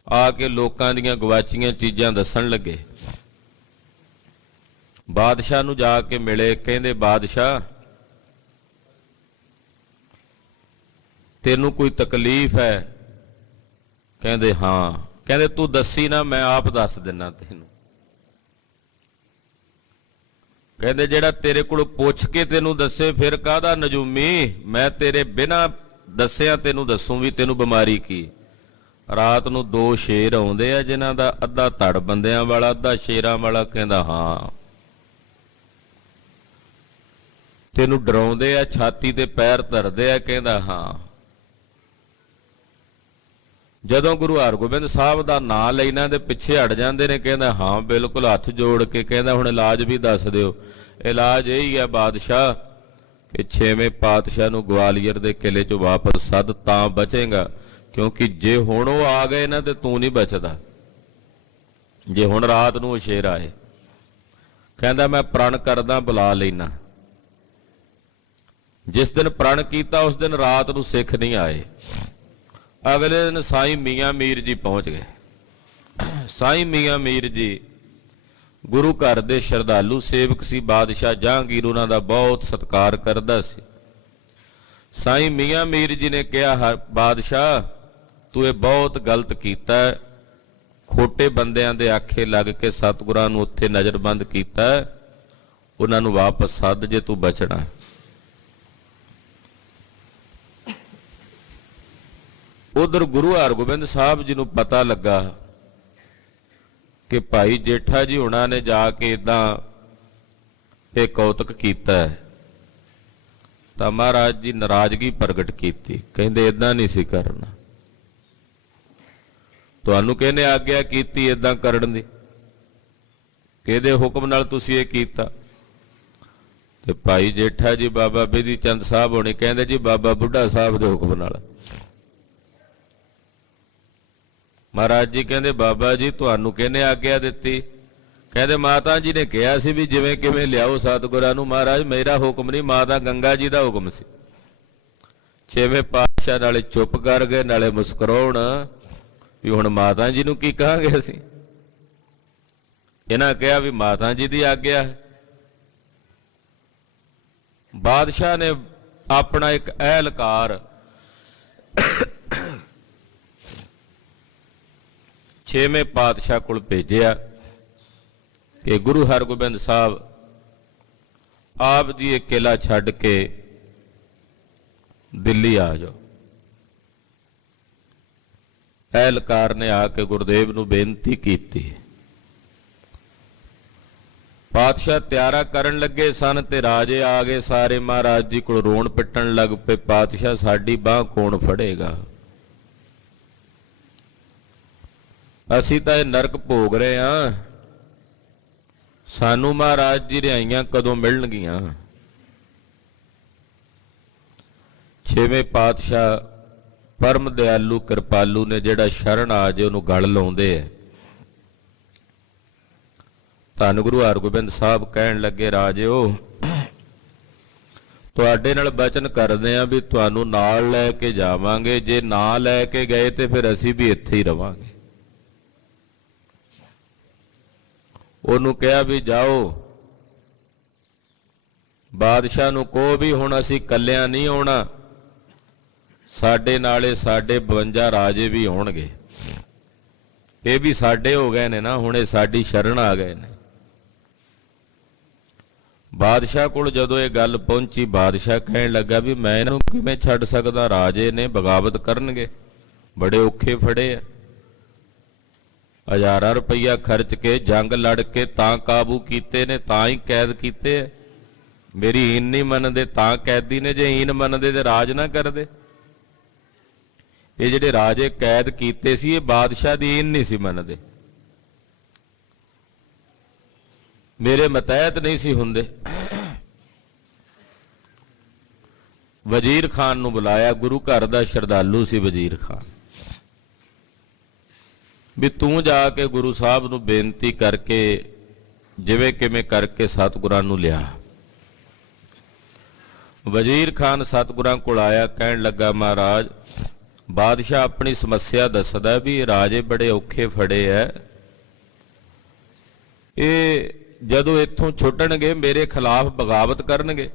ਆ ਕੇ ਲੋਕਾਂ ਦੀਆਂ ਗਵਾਚੀਆਂ ਚੀਜ਼ਾਂ ਦੱਸਣ ਲੱਗੇ। ਬਾਦਸ਼ਾਹ ਨੂੰ ਜਾ ਕੇ ਮਿਲੇ। ਕਹਿੰਦੇ, ਬਾਦਸ਼ਾਹ ਤੈਨੂੰ ਕੋਈ ਤਕਲੀਫ ਹੈ? ਕਹਿੰਦੇ, ਹਾਂ। ਕਹਿੰਦੇ, ਤੂੰ ਦੱਸੀ ਨਾ, ਮੈਂ ਆਪ ਦੱਸ ਦਿੰਨਾ ਤੈਨੂੰ। ਕਹਿੰਦੇ, ਜਿਹੜਾ ਤੇਰੇ ਕੋਲ ਪੁੱਛ ਕੇ ਤੈਨੂੰ ਦੱਸੇ ਫਿਰ ਕਾਹਦਾ ਨਜੂਮੀ? ਮੈਂ ਤੇਰੇ ਬਿਨਾਂ ਦੱਸਿਆ ਤੈਨੂੰ ਦੱਸੂ ਵੀ ਤੈਨੂੰ ਬਿਮਾਰੀ ਕੀ। ਰਾਤ ਨੂੰ 2 ਸ਼ੇਰ ਆਉਂਦੇ ਆ ਜਿਨ੍ਹਾਂ ਦਾ ਅੱਧਾ ਧੜ ਬੰਦਿਆਂ ਵਾਲਾ ਅੱਧਾ ਸ਼ੇਰਾਂ ਵਾਲਾ। ਕਹਿੰਦਾ, ਹਾਂ। ਤੈਨੂੰ ਡਰਾਉਂਦੇ ਆ, ਛਾਤੀ ਤੇ ਪੈਰ ਧਰਦੇ ਆ। ਕਹਿੰਦਾ, ਹਾਂ। ਜਦੋਂ ਗੁਰੂ ਹਰਗੋਬਿੰਦ ਸਾਹਿਬ ਦਾ ਨਾਂ ਲੈਣਾ ਦੇ ਪਿੱਛੇ ਹਟ ਜਾਂਦੇ ਨੇ। ਕਹਿੰਦਾ, ਹਾਂ ਬਿਲਕੁਲ, ਹੱਥ ਜੋੜ ਕੇ। ਕਹਿੰਦਾ, ਹੁਣ ਇਲਾਜ ਵੀ ਦੱਸ ਦਿਓ। ਇਲਾਜ ਇਹੀ ਹੈ ਬਾਦਸ਼ਾਹ ਕਿ 6ਵੇਂ ਪਾਤਸ਼ਾਹ ਨੂੰ ਗਵਾਲੀਅਰ ਦੇ ਕਿਲੇ 'ਚੋਂ ਵਾਪਸ ਸੱਦ, ਤਾਂ ਬਚੇਗਾ। ਕਿਉਂਕਿ ਜੇ ਹੁਣ ਉਹ ਆ ਗਏ ਨਾ ਤੇ ਤੂੰ ਨਹੀਂ ਬਚਦਾ। ਜੇ ਹੁਣ ਰਾਤ ਨੂੰ ਉਹ ਸ਼ੇਰ ਆਏ। ਕਹਿੰਦਾ, ਮੈਂ ਪ੍ਰਣ ਕਰਦਾ, ਬੁਲਾ ਲੈਣਾ। ਜਿਸ ਦਿਨ ਪ੍ਰਣ ਕੀਤਾ ਉਸ ਦਿਨ ਰਾਤ ਨੂੰ ਸਿੱਖ ਨਹੀਂ ਆਏ। ਅਗਲੇ ਦਿਨ ਸਾਈਂ ਮੀਆਂ ਮੀਰ ਜੀ ਪਹੁੰਚ ਗਏ। ਸਾਈਂ ਮੀਆਂ ਮੀਰ ਜੀ ਗੁਰੂ ਘਰ ਦੇ ਸ਼ਰਧਾਲੂ ਸੇਵਕ ਸੀ। ਬਾਦਸ਼ਾਹ ਜਹਾਂਗੀਰ ਉਹਨਾਂ ਦਾ ਬਹੁਤ ਸਤਿਕਾਰ ਕਰਦਾ ਸੀ। ਸਾਈਂ ਮੀਆਂ ਮੀਰ ਜੀ ਨੇ ਕਿਹਾ, ਬਾਦਸ਼ਾਹ ਤੂੰ ਇਹ ਬਹੁਤ ਗਲਤ ਕੀਤਾ। ਖੋਟੇ ਬੰਦਿਆਂ ਦੇ ਆਖੇ ਲੱਗ ਕੇ ਸਤਿਗੁਰਾਂ ਨੂੰ ਉੱਥੇ ਨਜ਼ਰਬੰਦ ਕੀਤਾ। ਉਹਨਾਂ ਨੂੰ ਵਾਪਸ ਸੱਦ ਜੇ ਤੂੰ ਬਚਣਾ। ਉਧਰ ਗੁਰੂ ਹਰਗੋਬਿੰਦ ਸਾਹਿਬ ਜੀ ਨੂੰ ਪਤਾ ਲੱਗਾ ਕਿ ਭਾਈ ਜੇਠਾ ਜੀ ਹੁਣਾਂ ਨੇ ਜਾ ਕੇ ਇਦਾਂ ਇਹ ਕੌਤਕ ਕੀਤਾ ਹੈ, ਤਾਂ ਮਹਾਰਾਜ ਜੀ ਨਾਰਾਜ਼ਗੀ ਪ੍ਰਗਟ ਕੀਤੀ। ਕਹਿੰਦੇ, ਇਦਾਂ ਨਹੀਂ ਸੀ ਕਰਨਾ। ਤੁਹਾਨੂੰ ਕਿਹਨੇ ਆਗਿਆ ਕੀਤੀ ਇਦਾਂ ਕਰਨ ਦੀ? ਕਿਹਦੇ ਹੁਕਮ ਨਾਲ ਤੁਸੀਂ ਇਹ ਕੀਤਾ? ਤੇ ਭਾਈ ਜੇਠਾ ਜੀ ਬਾਬਾ ਬਿਧੀ ਚੰਦ ਸਾਹਿਬ ਹੋਣੇ ਕਹਿੰਦੇ, ਜੀ ਬਾਬਾ ਬੁੱਢਾ ਸਾਹਿਬ ਦੇ ਹੁਕਮ ਨਾਲ। ਮਹਾਰਾਜ ਜੀ ਕਹਿੰਦੇ, ਬਾਬਾ ਜੀ ਤੁਹਾਨੂੰ ਕਿਹਨੇ ਆਗਿਆ ਦਿੱਤੀ? ਕਹਿੰਦੇ ਮਾਤਾ ਜੀ ਨੇ ਕਿਹਾ ਸੀ ਵੀ ਜਿਵੇਂ ਕਿਵੇਂ ਲਿਆਓ ਸਤਿਗੁਰਾਂ ਨੂੰ। ਮਹਾਰਾਜ ਮੇਰਾ ਹੁਕਮ ਨਹੀਂ, ਮਾਤਾ ਗੰਗਾ ਜੀ ਦਾ ਹੁਕਮ ਸੀ। ਛੇਵੇਂ ਪਾਤਸ਼ਾਹ ਨਾਲੇ ਚੁੱਪ ਕਰ ਗਏ ਨਾਲੇ ਮੁਸਕਰਾਉਣ ਵੀ ਹੁਣ ਮਾਤਾ ਜੀ ਨੂੰ ਕੀ ਕਹਾਂਗੇ ਅਸੀਂ। ਇਹਨਾਂ ਕਿਹਾ ਵੀ ਮਾਤਾ ਜੀ ਦੀ ਆਗਿਆ ਹੈ। ਬਾਦਸ਼ਾਹ ਨੇ ਆਪਣਾ ਇੱਕ ਅਹਿਲਕਾਰ ਛੇਵੇਂ ਪਾਤਸ਼ਾਹ ਕੋਲ ਭੇਜਿਆ ਕਿ ਗੁਰੂ ਹਰਗੋਬਿੰਦ ਸਾਹਿਬ ਆਪ ਜੀ ਇਹ ਕਿਲਾ ਛੱਡ ਕੇ ਦਿੱਲੀ ਆ ਜਾਓ। ਅਹਿਲਕਾਰ ਨੇ ਆ ਕੇ ਗੁਰਦੇਵ ਨੂੰ ਬੇਨਤੀ ਕੀਤੀ। ਪਾਤਸ਼ਾਹ ਤਿਆਰਾ ਕਰਨ ਲੱਗੇ ਸਨ ਤੇ ਰਾਜੇ ਆ ਗਏ ਸਾਰੇ, ਮਹਾਰਾਜ ਜੀ ਕੋਲ ਰੋਣ ਪਿੱਟਣ ਲੱਗ ਪਏ। ਪਾਤਸ਼ਾਹ ਸਾਡੀ ਬਾਹ ਕੌਣ ਫੜੇਗਾ, ਅਸੀਂ ਤਾਂ ਇਹ ਨਰਕ ਭੋਗ ਰਹੇ ਹਾਂ, ਸਾਨੂੰ ਮਹਾਰਾਜ ਜੀ ਰਿਹਾਈਆਂ ਕਦੋਂ ਮਿਲਣਗੀਆਂ। ਛੇਵੇਂ ਪਾਤਸ਼ਾਹ ਪਰਮ ਦਿਆਲੂ ਕਿਰਪਾਲੂ ਨੇ ਜਿਹੜਾ ਸ਼ਰਨ ਆ ਜੇ ਉਹਨੂੰ ਗਲ ਲਾਉਂਦੇ ਐ। ਧੰਨ ਗੁਰੂ ਹਰਗੋਬਿੰਦ ਸਾਹਿਬ ਕਹਿਣ ਲੱਗੇ ਰਾਜਿਓ ਤੁਹਾਡੇ ਨਾਲ ਬਚਨ ਕਰਦੇ ਆ ਵੀ ਤੁਹਾਨੂੰ ਨਾਲ ਲੈ ਕੇ ਜਾਵਾਂਗੇ, ਜੇ ਨਾ ਲੈ ਕੇ ਗਏ ਤੇ ਫਿਰ ਅਸੀਂ ਵੀ ਇੱਥੇ ਹੀ ਰਵਾਂਗੇ। ਉਹਨੂੰ ਕਿਹਾ ਵੀ ਜਾਓ ਬਾਦਸ਼ਾਹ ਨੂੰ ਕਹੋ ਵੀ ਹੁਣ ਅਸੀਂ ਕੱਲਿਆਂ ਨਹੀਂ ਆਉਣਾ, ਸਾਡੇ ਨਾਲੇ ਸਾਡੇ 52 ਰਾਜੇ ਵੀ ਆਉਣਗੇ, ਇਹ ਵੀ ਸਾਡੇ ਹੋ ਗਏ ਨੇ ਨਾ, ਹੁਣ ਇਹ ਸਾਡੀ ਸ਼ਰਨ ਆ ਗਏ ਨੇ। ਬਾਦਸ਼ਾਹ ਕੋਲ ਜਦੋਂ ਇਹ ਗੱਲ ਪਹੁੰਚੀ, ਬਾਦਸ਼ਾਹ ਕਹਿਣ ਲੱਗਾ ਵੀ ਮੈਂ ਇਹਨਾਂ ਨੂੰ ਕਿਵੇਂ ਛੱਡ ਸਕਦਾ, ਰਾਜੇ ਨੇ ਬਗਾਵਤ ਕਰਨਗੇ, ਬੜੇ ਔਖੇ ਫੜੇ ਆ, ਹਜ਼ਾਰਾਂ ਰੁਪਈਆ ਖਰਚ ਕੇ ਜੰਗ ਲੜ ਕੇ ਤਾਂ ਕਾਬੂ ਕੀਤੇ ਨੇ, ਤਾਂ ਹੀ ਕੈਦ ਕੀਤੇ ਆ। ਮੇਰੀ ਈਨ ਨਹੀਂ ਮੰਨਦੇ ਤਾਂ ਕੈਦੀ ਨੇ, ਜੇ ਈਨ ਮੰਨਦੇ ਤੇ ਰਾਜ ਨਾ ਕਰਦੇ। ਇਹ ਜਿਹੜੇ ਰਾਜੇ ਕੈਦ ਕੀਤੇ ਸੀ ਇਹ ਬਾਦਸ਼ਾਹ ਦੀ ਈਨ ਨਹੀਂ ਸੀ ਮੰਨਦੇ, ਮੇਰੇ ਮਤਹਿਤ ਨਹੀਂ ਸੀ ਹੁੰਦੇ। ਵਜ਼ੀਰ ਖਾਨ ਨੂੰ ਬੁਲਾਇਆ, ਗੁਰੂ ਘਰ ਦਾ ਸ਼ਰਧਾਲੂ ਸੀ ਵਜ਼ੀਰ ਖਾਨ, ਵੀ ਤੂੰ ਜਾ ਕੇ ਗੁਰੂ ਸਾਹਿਬ ਨੂੰ ਬੇਨਤੀ ਕਰਕੇ ਜਿਵੇਂ ਕਿਵੇਂ ਕਰਕੇ ਸਤਿਗੁਰਾਂ ਨੂੰ ਲਿਆ। ਵਜ਼ੀਰ ਖਾਨ ਸਤਿਗੁਰਾਂ ਕੋਲ ਆਇਆ, ਕਹਿਣ ਲੱਗਾ ਮਹਾਰਾਜ ਬਾਦਸ਼ਾਹ ਆਪਣੀ ਸਮੱਸਿਆ ਦੱਸਦਾ ਵੀ ਇਹ ਰਾਜੇ ਬੜੇ ਔਖੇ ਫੜੇ ਐ, ਇਹ ਜਦੋਂ ਇੱਥੋਂ ਛੁੱਟਣਗੇ ਮੇਰੇ ਖਿਲਾਫ ਬਗਾਵਤ ਕਰਨਗੇ,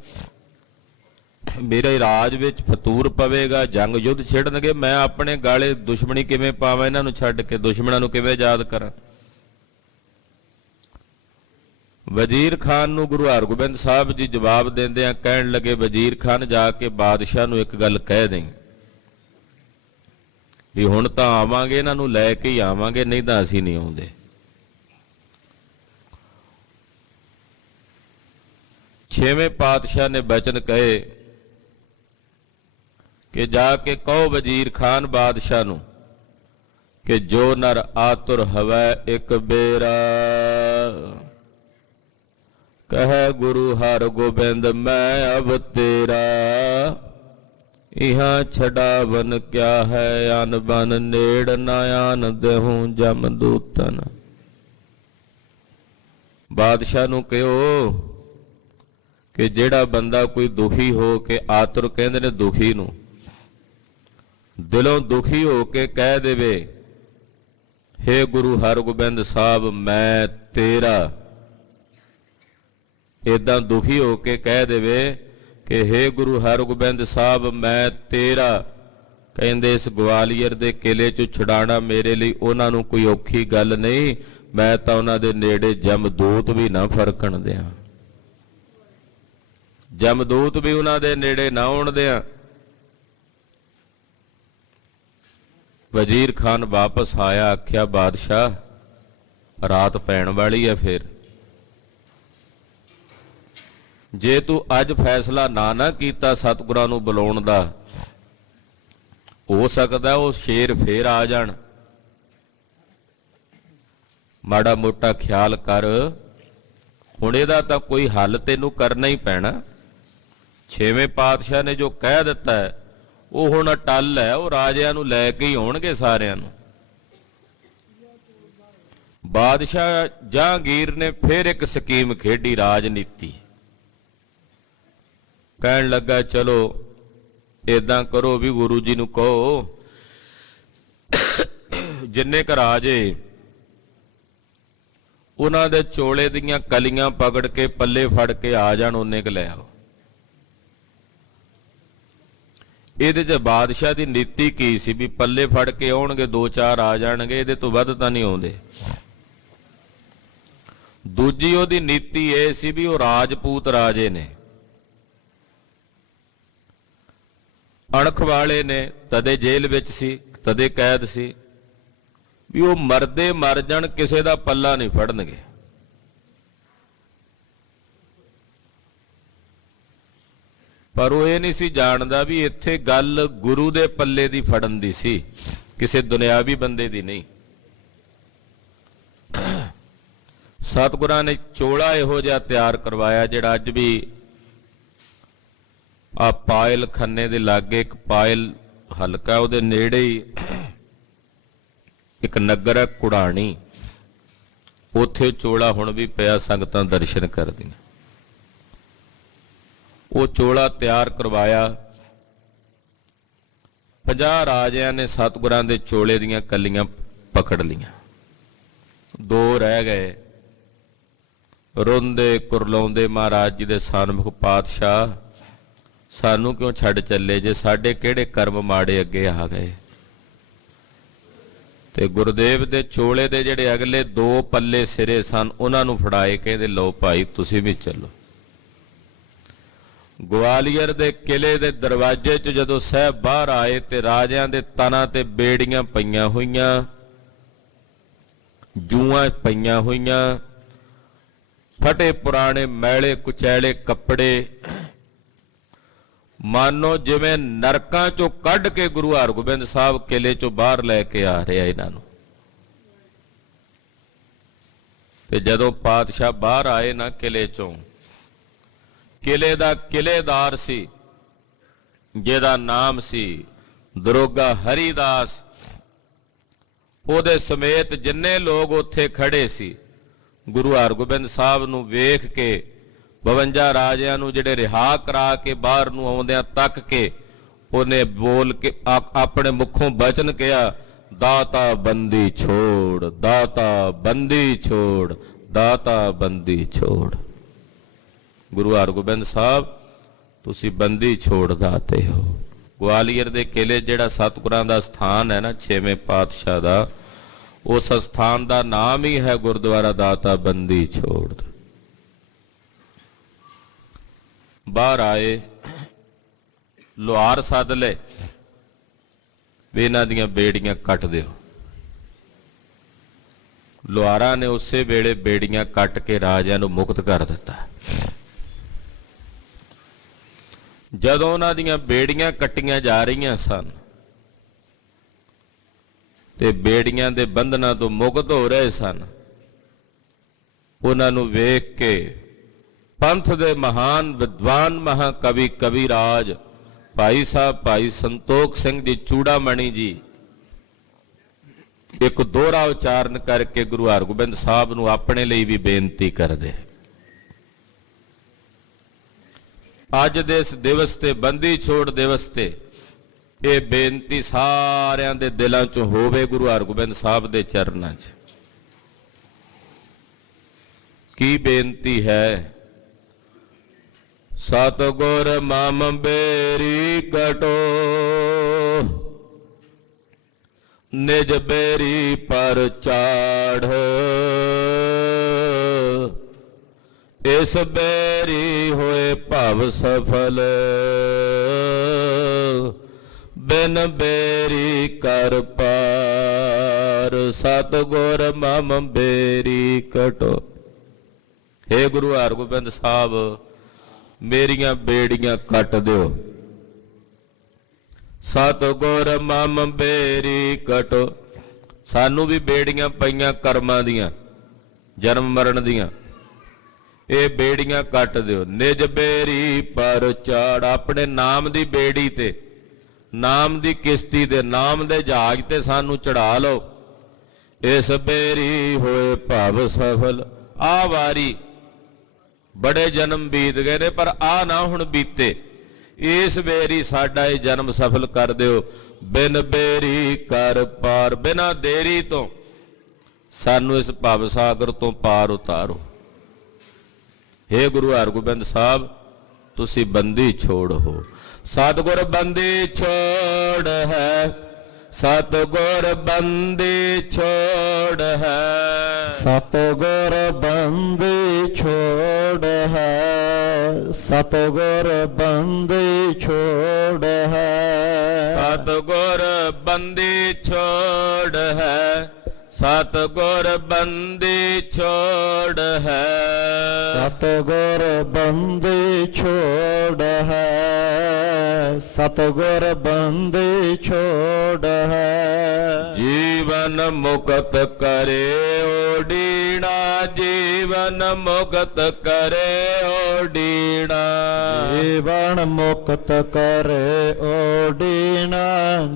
ਮੇਰੇ ਰਾਜ ਵਿੱਚ ਫਤੂਰ ਪਵੇਗਾ, ਜੰਗ ਯੁੱਧ ਛਿੜਨਗੇ, ਮੈਂ ਆਪਣੇ ਗਾਲੇ ਦੁਸ਼ਮਣੀ ਕਿਵੇਂ ਪਾਵਾਂ, ਇਹਨਾਂ ਨੂੰ ਛੱਡ ਕੇ ਦੁਸ਼ਮਣਾਂ ਨੂੰ ਕਿਵੇਂ ਯਾਦ ਕਰਾਂ। ਵਜ਼ੀਰ ਖਾਨ ਨੂੰ ਗੁਰੂ ਹਰਗੋਬਿੰਦ ਸਾਹਿਬ ਜੀ ਜਵਾਬ ਦਿੰਦਿਆਂ ਕਹਿਣ ਲੱਗੇ ਵਜ਼ੀਰ ਖਾਨ ਜਾ ਕੇ ਬਾਦਸ਼ਾਹ ਨੂੰ ਇੱਕ ਗੱਲ ਕਹਿ ਦੇ ਵੀ ਹੁਣ ਤਾਂ ਆਵਾਂਗੇ, ਇਹਨਾਂ ਨੂੰ ਲੈ ਕੇ ਹੀ ਆਵਾਂਗੇ, ਨਹੀਂ ਤਾਂ ਅਸੀਂ ਨਹੀਂ ਆਉਂਦੇ। ਛੇਵੇਂ ਪਾਤਸ਼ਾਹ ਨੇ ਬਚਨ ਕਹੇ ਕਿ ਜਾ ਕੇ ਕਹੋ ਵਜ਼ੀਰ ਖਾਨ ਬਾਦਸ਼ਾਹ ਨੂੰ ਕਿ ਜੋ ਨਰ ਆਤੁਰ ਹਵੈ ਇੱਕ ਬੇਰਾ, ਕਹੈ ਗੁਰੂ ਹਰਗੋਬਿੰਦ ਮੈਂ ਅਬ ਤੇਰਾ, ਇਹਾਂ ਛਡਾਵਨ ਕਿਆ ਹੈ ਅਨ ਬਨ ਨੇੜ ਨਾ ਆਨ ਦੇਹੂੰ ਜਮ ਦੂਤਨ। ਬਾਦਸ਼ਾਹ ਨੂੰ ਕਿਹੋ ਕਿ ਜਿਹੜਾ ਬੰਦਾ ਕੋਈ ਦੁਖੀ ਹੋ ਕੇ, ਆਤੁਰ ਕਹਿੰਦੇ ਨੇ ਦੁਖੀ ਨੂੰ, ਦਿਲੋਂ ਦੁਖੀ ਹੋ ਕੇ ਕਹਿ ਦੇਵੇ ਹੇ ਗੁਰੂ ਹਰਗੋਬਿੰਦ ਸਾਹਿਬ ਮੈਂ ਤੇਰਾ, ਏਦਾਂ ਦੁਖੀ ਹੋ ਕੇ ਕਹਿ ਦੇਵੇ ਕਿ ਹੇ ਗੁਰੂ ਹਰਗੋਬਿੰਦ ਸਾਹਿਬ ਮੈਂ ਤੇਰਾ, ਕਹਿੰਦੇ ਇਸ ਗਵਾਲੀਅਰ ਦੇ ਕਿਲੇ ਚੋਂ ਛੁਡਾਣਾ ਮੇਰੇ ਲਈ ਉਹਨਾਂ ਨੂੰ ਕੋਈ ਔਖੀ ਗੱਲ ਨਹੀਂ, ਮੈਂ ਤਾਂ ਉਹਨਾਂ ਦੇ ਨੇੜੇ ਜਮਦੂਤ ਵੀ ਨਾ ਫਰਕਣ ਦਿਆਂ, ਜਮਦੂਤ ਵੀ ਉਹਨਾਂ ਦੇ ਨੇੜੇ ਨਾ ਆਉਣ ਦਿਆਂ। ਵਜ਼ੀਰ ਖਾਨ ਵਾਪਸ ਆਇਆ, ਆਖਿਆ ਬਾਦਸ਼ਾਹ ਰਾਤ ਪੈਣ ਵਾਲੀ ਹੈ, ਫਿਰ ਜੇ ਤੂੰ ਅੱਜ ਫੈਸਲਾ ਨਾ ਕੀਤਾ ਸਤਿਗੁਰਾਂ ਨੂੰ ਬੁਲਾਉਣ ਦਾ, ਹੋ ਸਕਦਾ ਉਹ ਸ਼ੇਰ ਫੇਰ ਆ ਜਾਣ, ਮਾੜਾ ਮੋਟਾ ਖਿਆਲ ਕਰ, ਹੁਣ ਇਹਦਾ ਤਾਂ ਕੋਈ ਹੱਲ ਤੈਨੂੰ ਕਰਨਾ ਹੀ ਪੈਣਾ। ਛੇਵੇਂ ਪਾਤਸ਼ਾਹ ਨੇ ਜੋ ਕਹਿ ਦਿੱਤਾ ਹੈ ਉਹ ਹੁਣ ਅਟੱਲ ਹੈ, ਉਹ ਰਾਜਿਆਂ ਨੂੰ ਲੈ ਕੇ ਹੀ ਆਉਣਗੇ ਸਾਰਿਆਂ ਨੂੰ। ਬਾਦਸ਼ਾਹ ਜਹਾਂਗੀਰ ਨੇ ਫਿਰ ਇੱਕ ਸਕੀਮ ਖੇਡੀ, ਰਾਜਨੀਤੀ। ਕਹਿਣ ਲੱਗਾ ਚਲੋ ਇਦਾਂ ਕਰੋ ਵੀ ਗੁਰੂ ਜੀ ਨੂੰ ਕਹੋ ਜਿੰਨੇ ਕੁ ਰਾਜੇ ਉਹਨਾਂ ਦੇ ਚੋਲੇ ਦੀਆਂ ਕਲੀਆਂ ਪਕੜ ਕੇ ਪੱਲੇ ਫੜ ਕੇ ਆ ਜਾਣ, ਉਹਨੇ ਕੁ ਲੈ ਆਓ। ਇਹਦੇ 'ਚ ਬਾਦਸ਼ਾਹ ਦੀ ਨੀਤੀ ਕੀ ਸੀ ਵੀ ਪੱਲੇ ਫੜ ਕੇ ਆਉਣਗੇ, 2-4 ਆ ਜਾਣਗੇ, ਇਹਦੇ ਤੋਂ ਵੱਧ ਤਾਂ ਨਹੀਂ ਆਉਂਦੇ। ਦੂਜੀ ਉਹਦੀ ਨੀਤੀ ਇਹ ਸੀ ਵੀ ਉਹ ਰਾਜਪੂਤ ਰਾਜੇ ਨੇ, ਅਣਖ ਵਾਲੇ ਨੇ, ਤਦੇ ਜੇਲ੍ਹ ਵਿੱਚ ਸੀ, ਤਦੇ ਕੈਦ ਸੀ, ਵੀ ਉਹ ਮਰਦੇ ਮਰ ਜਾਣ, ਕਿਸੇ ਦਾ ਪੱਲਾ ਨਹੀਂ ਫੜਨਗੇ। ਪਰ ਉਹ ਇਹ ਨਹੀਂ ਸੀ ਜਾਣਦਾ ਵੀ ਇੱਥੇ ਗੱਲ ਗੁਰੂ ਦੇ ਪੱਲੇ ਦੀ ਫੜਨ ਦੀ ਸੀ, ਕਿਸੇ ਦੁਨਿਆਵੀ ਬੰਦੇ ਦੀ ਨਹੀਂ। ਸਤਿਗੁਰਾਂ ਨੇ ਚੋਲਾ ਇਹੋ ਜਿਹਾ ਤਿਆਰ ਕਰਵਾਇਆ ਜਿਹੜਾ ਅੱਜ ਵੀ ਆ ਪਾਇਲ ਖੰਨੇ ਦੇ ਲਾਗੇ ਇੱਕ ਪਾਇਲ ਹਲਕਾ, ਉਹਦੇ ਨੇੜੇ ਹੀ ਇੱਕ ਨਗਰ ਹੈ ਕੁੜਾਣੀ, ਉੱਥੇ ਚੋਲਾ ਹੁਣ ਵੀ ਪਿਆ, ਸੰਗਤਾਂ ਦਰਸ਼ਨ ਕਰਦੀਆਂ। ਉਹ ਚੋਲਾ ਤਿਆਰ ਕਰਵਾਇਆ, 50 ਰਾਜਿਆਂ ਨੇ ਸਤਿਗੁਰਾਂ ਦੇ ਚੋਲੇ ਦੀਆਂ ਕਲੀਆਂ ਪਕੜ ਲੀਆਂ, 2 ਰਹਿ ਗਏ। ਰੋਂਦੇ ਕੁਰਲਾਉਂਦੇ ਮਹਾਰਾਜ ਜੀ ਦੇ ਸਨਮੁਖ, ਪਾਤਸ਼ਾਹ ਸਾਨੂੰ ਕਿਉਂ ਛੱਡ ਚੱਲੇ ਜੇ, ਸਾਡੇ ਕਿਹੜੇ ਕਰਮ ਮਾੜੇ ਅੱਗੇ ਆ ਗਏ। ਤੇ ਗੁਰਦੇਵ ਦੇ ਚੋਲੇ ਦੇ ਜਿਹੜੇ ਅਗਲੇ 2 ਪੱਲੇ ਸਿਰੇ ਸਨ, ਉਹਨਾਂ ਨੂੰ ਫੜਾਏ, ਕਹਿੰਦੇ ਲਓ ਭਾਈ ਤੁਸੀਂ ਵੀ ਚੱਲੋ। ਗਵਾਲੀਅਰ ਦੇ ਕਿਲੇ ਦੇ ਦਰਵਾਜ਼ੇ 'ਚ ਜਦੋਂ ਸਾਹਿਬ ਬਾਹਰ ਆਏ ਤੇ ਰਾਜਿਆਂ ਦੇ ਤਨਾਂ ਤੇ ਬੇੜੀਆਂ ਪਈਆਂ ਹੋਈਆਂ, ਜੂਆਂ ਪਈਆਂ ਹੋਈਆਂ, ਫਟੇ ਪੁਰਾਣੇ ਮੈਲੇ ਕੁਚੈਲੇ ਕੱਪੜੇ, ਮਾਨੋ ਜਿਵੇਂ ਨਰਕਾਂ 'ਚੋਂ ਕੱਢ ਕੇ ਗੁਰੂ ਹਰਗੋਬਿੰਦ ਸਾਹਿਬ ਕਿਲੇ 'ਚੋਂ ਬਾਹਰ ਲੈ ਕੇ ਆ ਰਿਹਾ ਇਹਨਾਂ ਨੂੰ। ਤੇ ਜਦੋਂ ਪਾਤਸ਼ਾਹ ਬਾਹਰ ਆਏ ਨਾ ਕਿਲੇ 'ਚੋਂ, ਕਿਲੇ ਦਾ ਕਿਲੇਦਾਰ ਸੀ ਜਿਹਦਾ ਨਾਮ ਸੀ ਦਰੋਗਾ ਹਰੀਦਾਸ, ਉਹਦੇ ਸਮੇਤ ਜਿੰਨੇ ਲੋਕ ਉੱਥੇ ਖੜੇ ਸੀ, ਗੁਰੂ ਹਰਗੋਬਿੰਦ ਸਾਹਿਬ ਨੂੰ ਵੇਖ ਕੇ 52 ਰਾਜਿਆਂ ਨੂੰ ਜਿਹੜੇ ਰਿਹਾ ਕਰਾ ਕੇ ਬਾਹਰ ਨੂੰ ਆਉਂਦਿਆਂ ਤੱਕ ਕੇ ਉਹਨੇ ਬੋਲ ਕੇ ਆਪਣੇ ਮੁਖੋਂ ਬਚਨ ਕਿਹਾ, ਦਾਤਾ ਬੰਦੀ ਛੋੜ, ਦਾਤਾ ਬੰਦੀ ਛੋੜ, ਦਾਤਾ ਬੰਦੀ ਛੋੜ। ਗੁਰੂ ਹਰਗੋਬਿੰਦ ਸਾਹਿਬ ਤੁਸੀਂ ਬੰਦੀ ਛੋੜ ਦਾਤੇ ਹੋ। ਗਵਾਲੀਅਰ ਦੇ ਕਿਲੇ ਜਿਹੜਾ ਸਤਿਗੁਰਾਂ ਦਾ ਸਥਾਨ ਹੈ ਨਾ, 6ਵੇਂ ਪਾਤਸ਼ਾਹ ਦਾ, ਉਸ ਸਥਾਨ ਦਾ ਨਾਮ ਹੀ ਹੈ ਗੁਰਦੁਆਰਾ ਦਾਤਾ ਬੰਦੀ ਛੋੜ। ਬਾਹਰ ਆਏ, ਲੁਹਾਰ ਸੱਦ ਲੈ ਵੀ ਇਹਨਾਂ ਦੀਆਂ ਬੇੜੀਆਂ ਕੱਟ ਦਿਓ। ਲੁਹਾਰਾਂ ਨੇ ਉਸੇ ਵੇਲੇ ਬੇੜੀਆਂ ਕੱਟ ਕੇ ਰਾਜਿਆਂ ਨੂੰ ਮੁਕਤ ਕਰ ਦਿੱਤਾ। ਜਦੋਂ ਉਹਨਾਂ ਦੀਆਂ ਬੇੜੀਆਂ ਕੱਟੀਆਂ ਜਾ ਰਹੀਆਂ ਸਨ ਤੇ ਬੇੜੀਆਂ ਦੇ ਬੰਧਨਾਂ ਤੋਂ ਮੁਕਤ ਹੋ ਰਹੇ ਸਨ, ਉਹਨਾਂ ਨੂੰ ਵੇਖ ਕੇ ਪੰਥ ਦੇ ਮਹਾਨ ਵਿਦਵਾਨ ਮਹਾਕਵੀ ਕਵੀਰਾਜ ਭਾਈ ਸਾਹਿਬ ਭਾਈ ਸੰਤੋਖ ਸਿੰਘ ਜੀ ਚੂੜਾਮਣੀ ਜੀ ਇੱਕ ਦੋਹਰਾ ਉਚਾਰਨ ਕਰਕੇ ਗੁਰੂ ਹਰਗੋਬਿੰਦ ਸਾਹਿਬ ਨੂੰ ਆਪਣੇ ਲਈ ਵੀ ਬੇਨਤੀ ਕਰਦੇ। ਅੱਜ ਦੇ ਇਸ ਦਿਵਸ ਤੇ, ਬੰਦੀ ਛੋੜ ਦਿਵਸ ਤੇ, ਇਹ ਬੇਨਤੀ ਸਾਰਿਆਂ ਦੇ ਦਿਲਾਂ 'ਚ ਹੋਵੇ ਗੁਰੂ ਹਰਗੋਬਿੰਦ ਸਾਹਿਬ ਦੇ ਚਰਨਾਂ 'ਚ। ਕੀ ਬੇਨਤੀ ਹੈ? ਸਤਿਗੁਰ ਮਮ ਬੇਰੀ ਕਟੋ, ਨਿਜ ਬੇਰੀ ਪਰ ਚਾੜ, ਇਸ ਬੇਰੀ ਹੋਏ ਭਵ ਸਫਲ, ਬਿਨ ਬੇਰੀ ਕਰ ਪਾਰ। ਸਤਿਗੁਰ ਮਮ ਬੇਰੀ ਕਟੋ। ਹੇ ਗੁਰੂ ਹਰਗੋਬਿੰਦ ਸਾਹਿਬ, ਮੇਰੀਆਂ ਬੇੜੀਆਂ ਕੱਟ ਦਿਓ। ਸਤਿਗੁਰ ਮਮ ਬੇਰੀ ਕਟੋ। ਸਾਨੂੰ ਵੀ ਬੇੜੀਆਂ ਪਈਆਂ ਕਰਮਾਂ ਦੀਆਂ, ਜਨਮ ਮਰਨ ਦੀਆਂ, ਇਹ ਬੇੜੀਆਂ ਕੱਟ ਦਿਓ। ਨਿਜ ਬੇਰੀ ਪਰ ਚਾੜ, ਆਪਣੇ ਨਾਮ ਦੀ ਬੇੜੀ ਤੇ, ਨਾਮ ਦੀ ਕਿਸ਼ਤੀ ਤੇ, ਨਾਮ ਦੇ ਜਹਾਜ਼ ਤੇ ਸਾਨੂੰ ਚੜਾ ਲਓ। ਇਸ ਬੇਰੀ ਹੋਏ ਭਵ ਸਫਲ। ਆ ਵਾਰੀ ਬੜੇ ਜਨਮ ਬੀਤ ਗਏ ਨੇ, ਪਰ ਆ ਨਾ ਹੁਣ ਬੀਤੇ। ਇਸ ਬੇਰੀ ਸਾਡਾ ਇਹ ਜਨਮ ਸਫਲ ਕਰ ਦਿਓ। ਬਿਨ ਬੇਰੀ ਕਰ ਪਾਰ, ਬਿਨਾਂ ਦੇਰੀ ਤੋਂ ਸਾਨੂੰ ਇਸ ਭਵ ਸਾਗਰ ਤੋਂ ਪਾਰ ਉਤਾਰੋ। ਹੇ ਗੁਰੂ ਹਰਗੋਬਿੰਦ ਸਾਹਿਬ, ਤੁਸੀਂ ਬੰਦੀ ਛੋੜ ਹੋ। ਸਤਿਗੁਰ ਬੰਦੀ ਛੋੜ ਹੈ, ਸਤਿਗੁਰ ਬੰਦੀ ਛੋੜ ਹੈ। ਸਤਿਗੁਰ ਬੰਦੀ ਛੋੜ ਹੈ, ਸਤਿਗੁਰ ਬੰਦੀ ਛੋੜ ਹੈ। ਸਤਿਗੁਰ ਬੰਦੀ ਛੋੜ ਹੈ, ਸਤਿਗੁਰ ਬੰਦੀ ਛੋੜ ਹੈ। ਸਤਿਗੁਰ ਬੰਦੀ ਛੋੜ ਹੈ, ਸਤਿਗੁਰ ਬੰਦੀ ਛੋੜ ਹੈ। ਜੀਵਨ ਮੁਕਤ ਕਰੇ ਓਡੀਣਾ, ਜੀਵਨ ਮੁਕਤ ਕਰੇ ਓਡੀਣਾ। ਜੀਵਨ ਮੁਕਤ ਕਰੇ ਓਡੀਣਾ,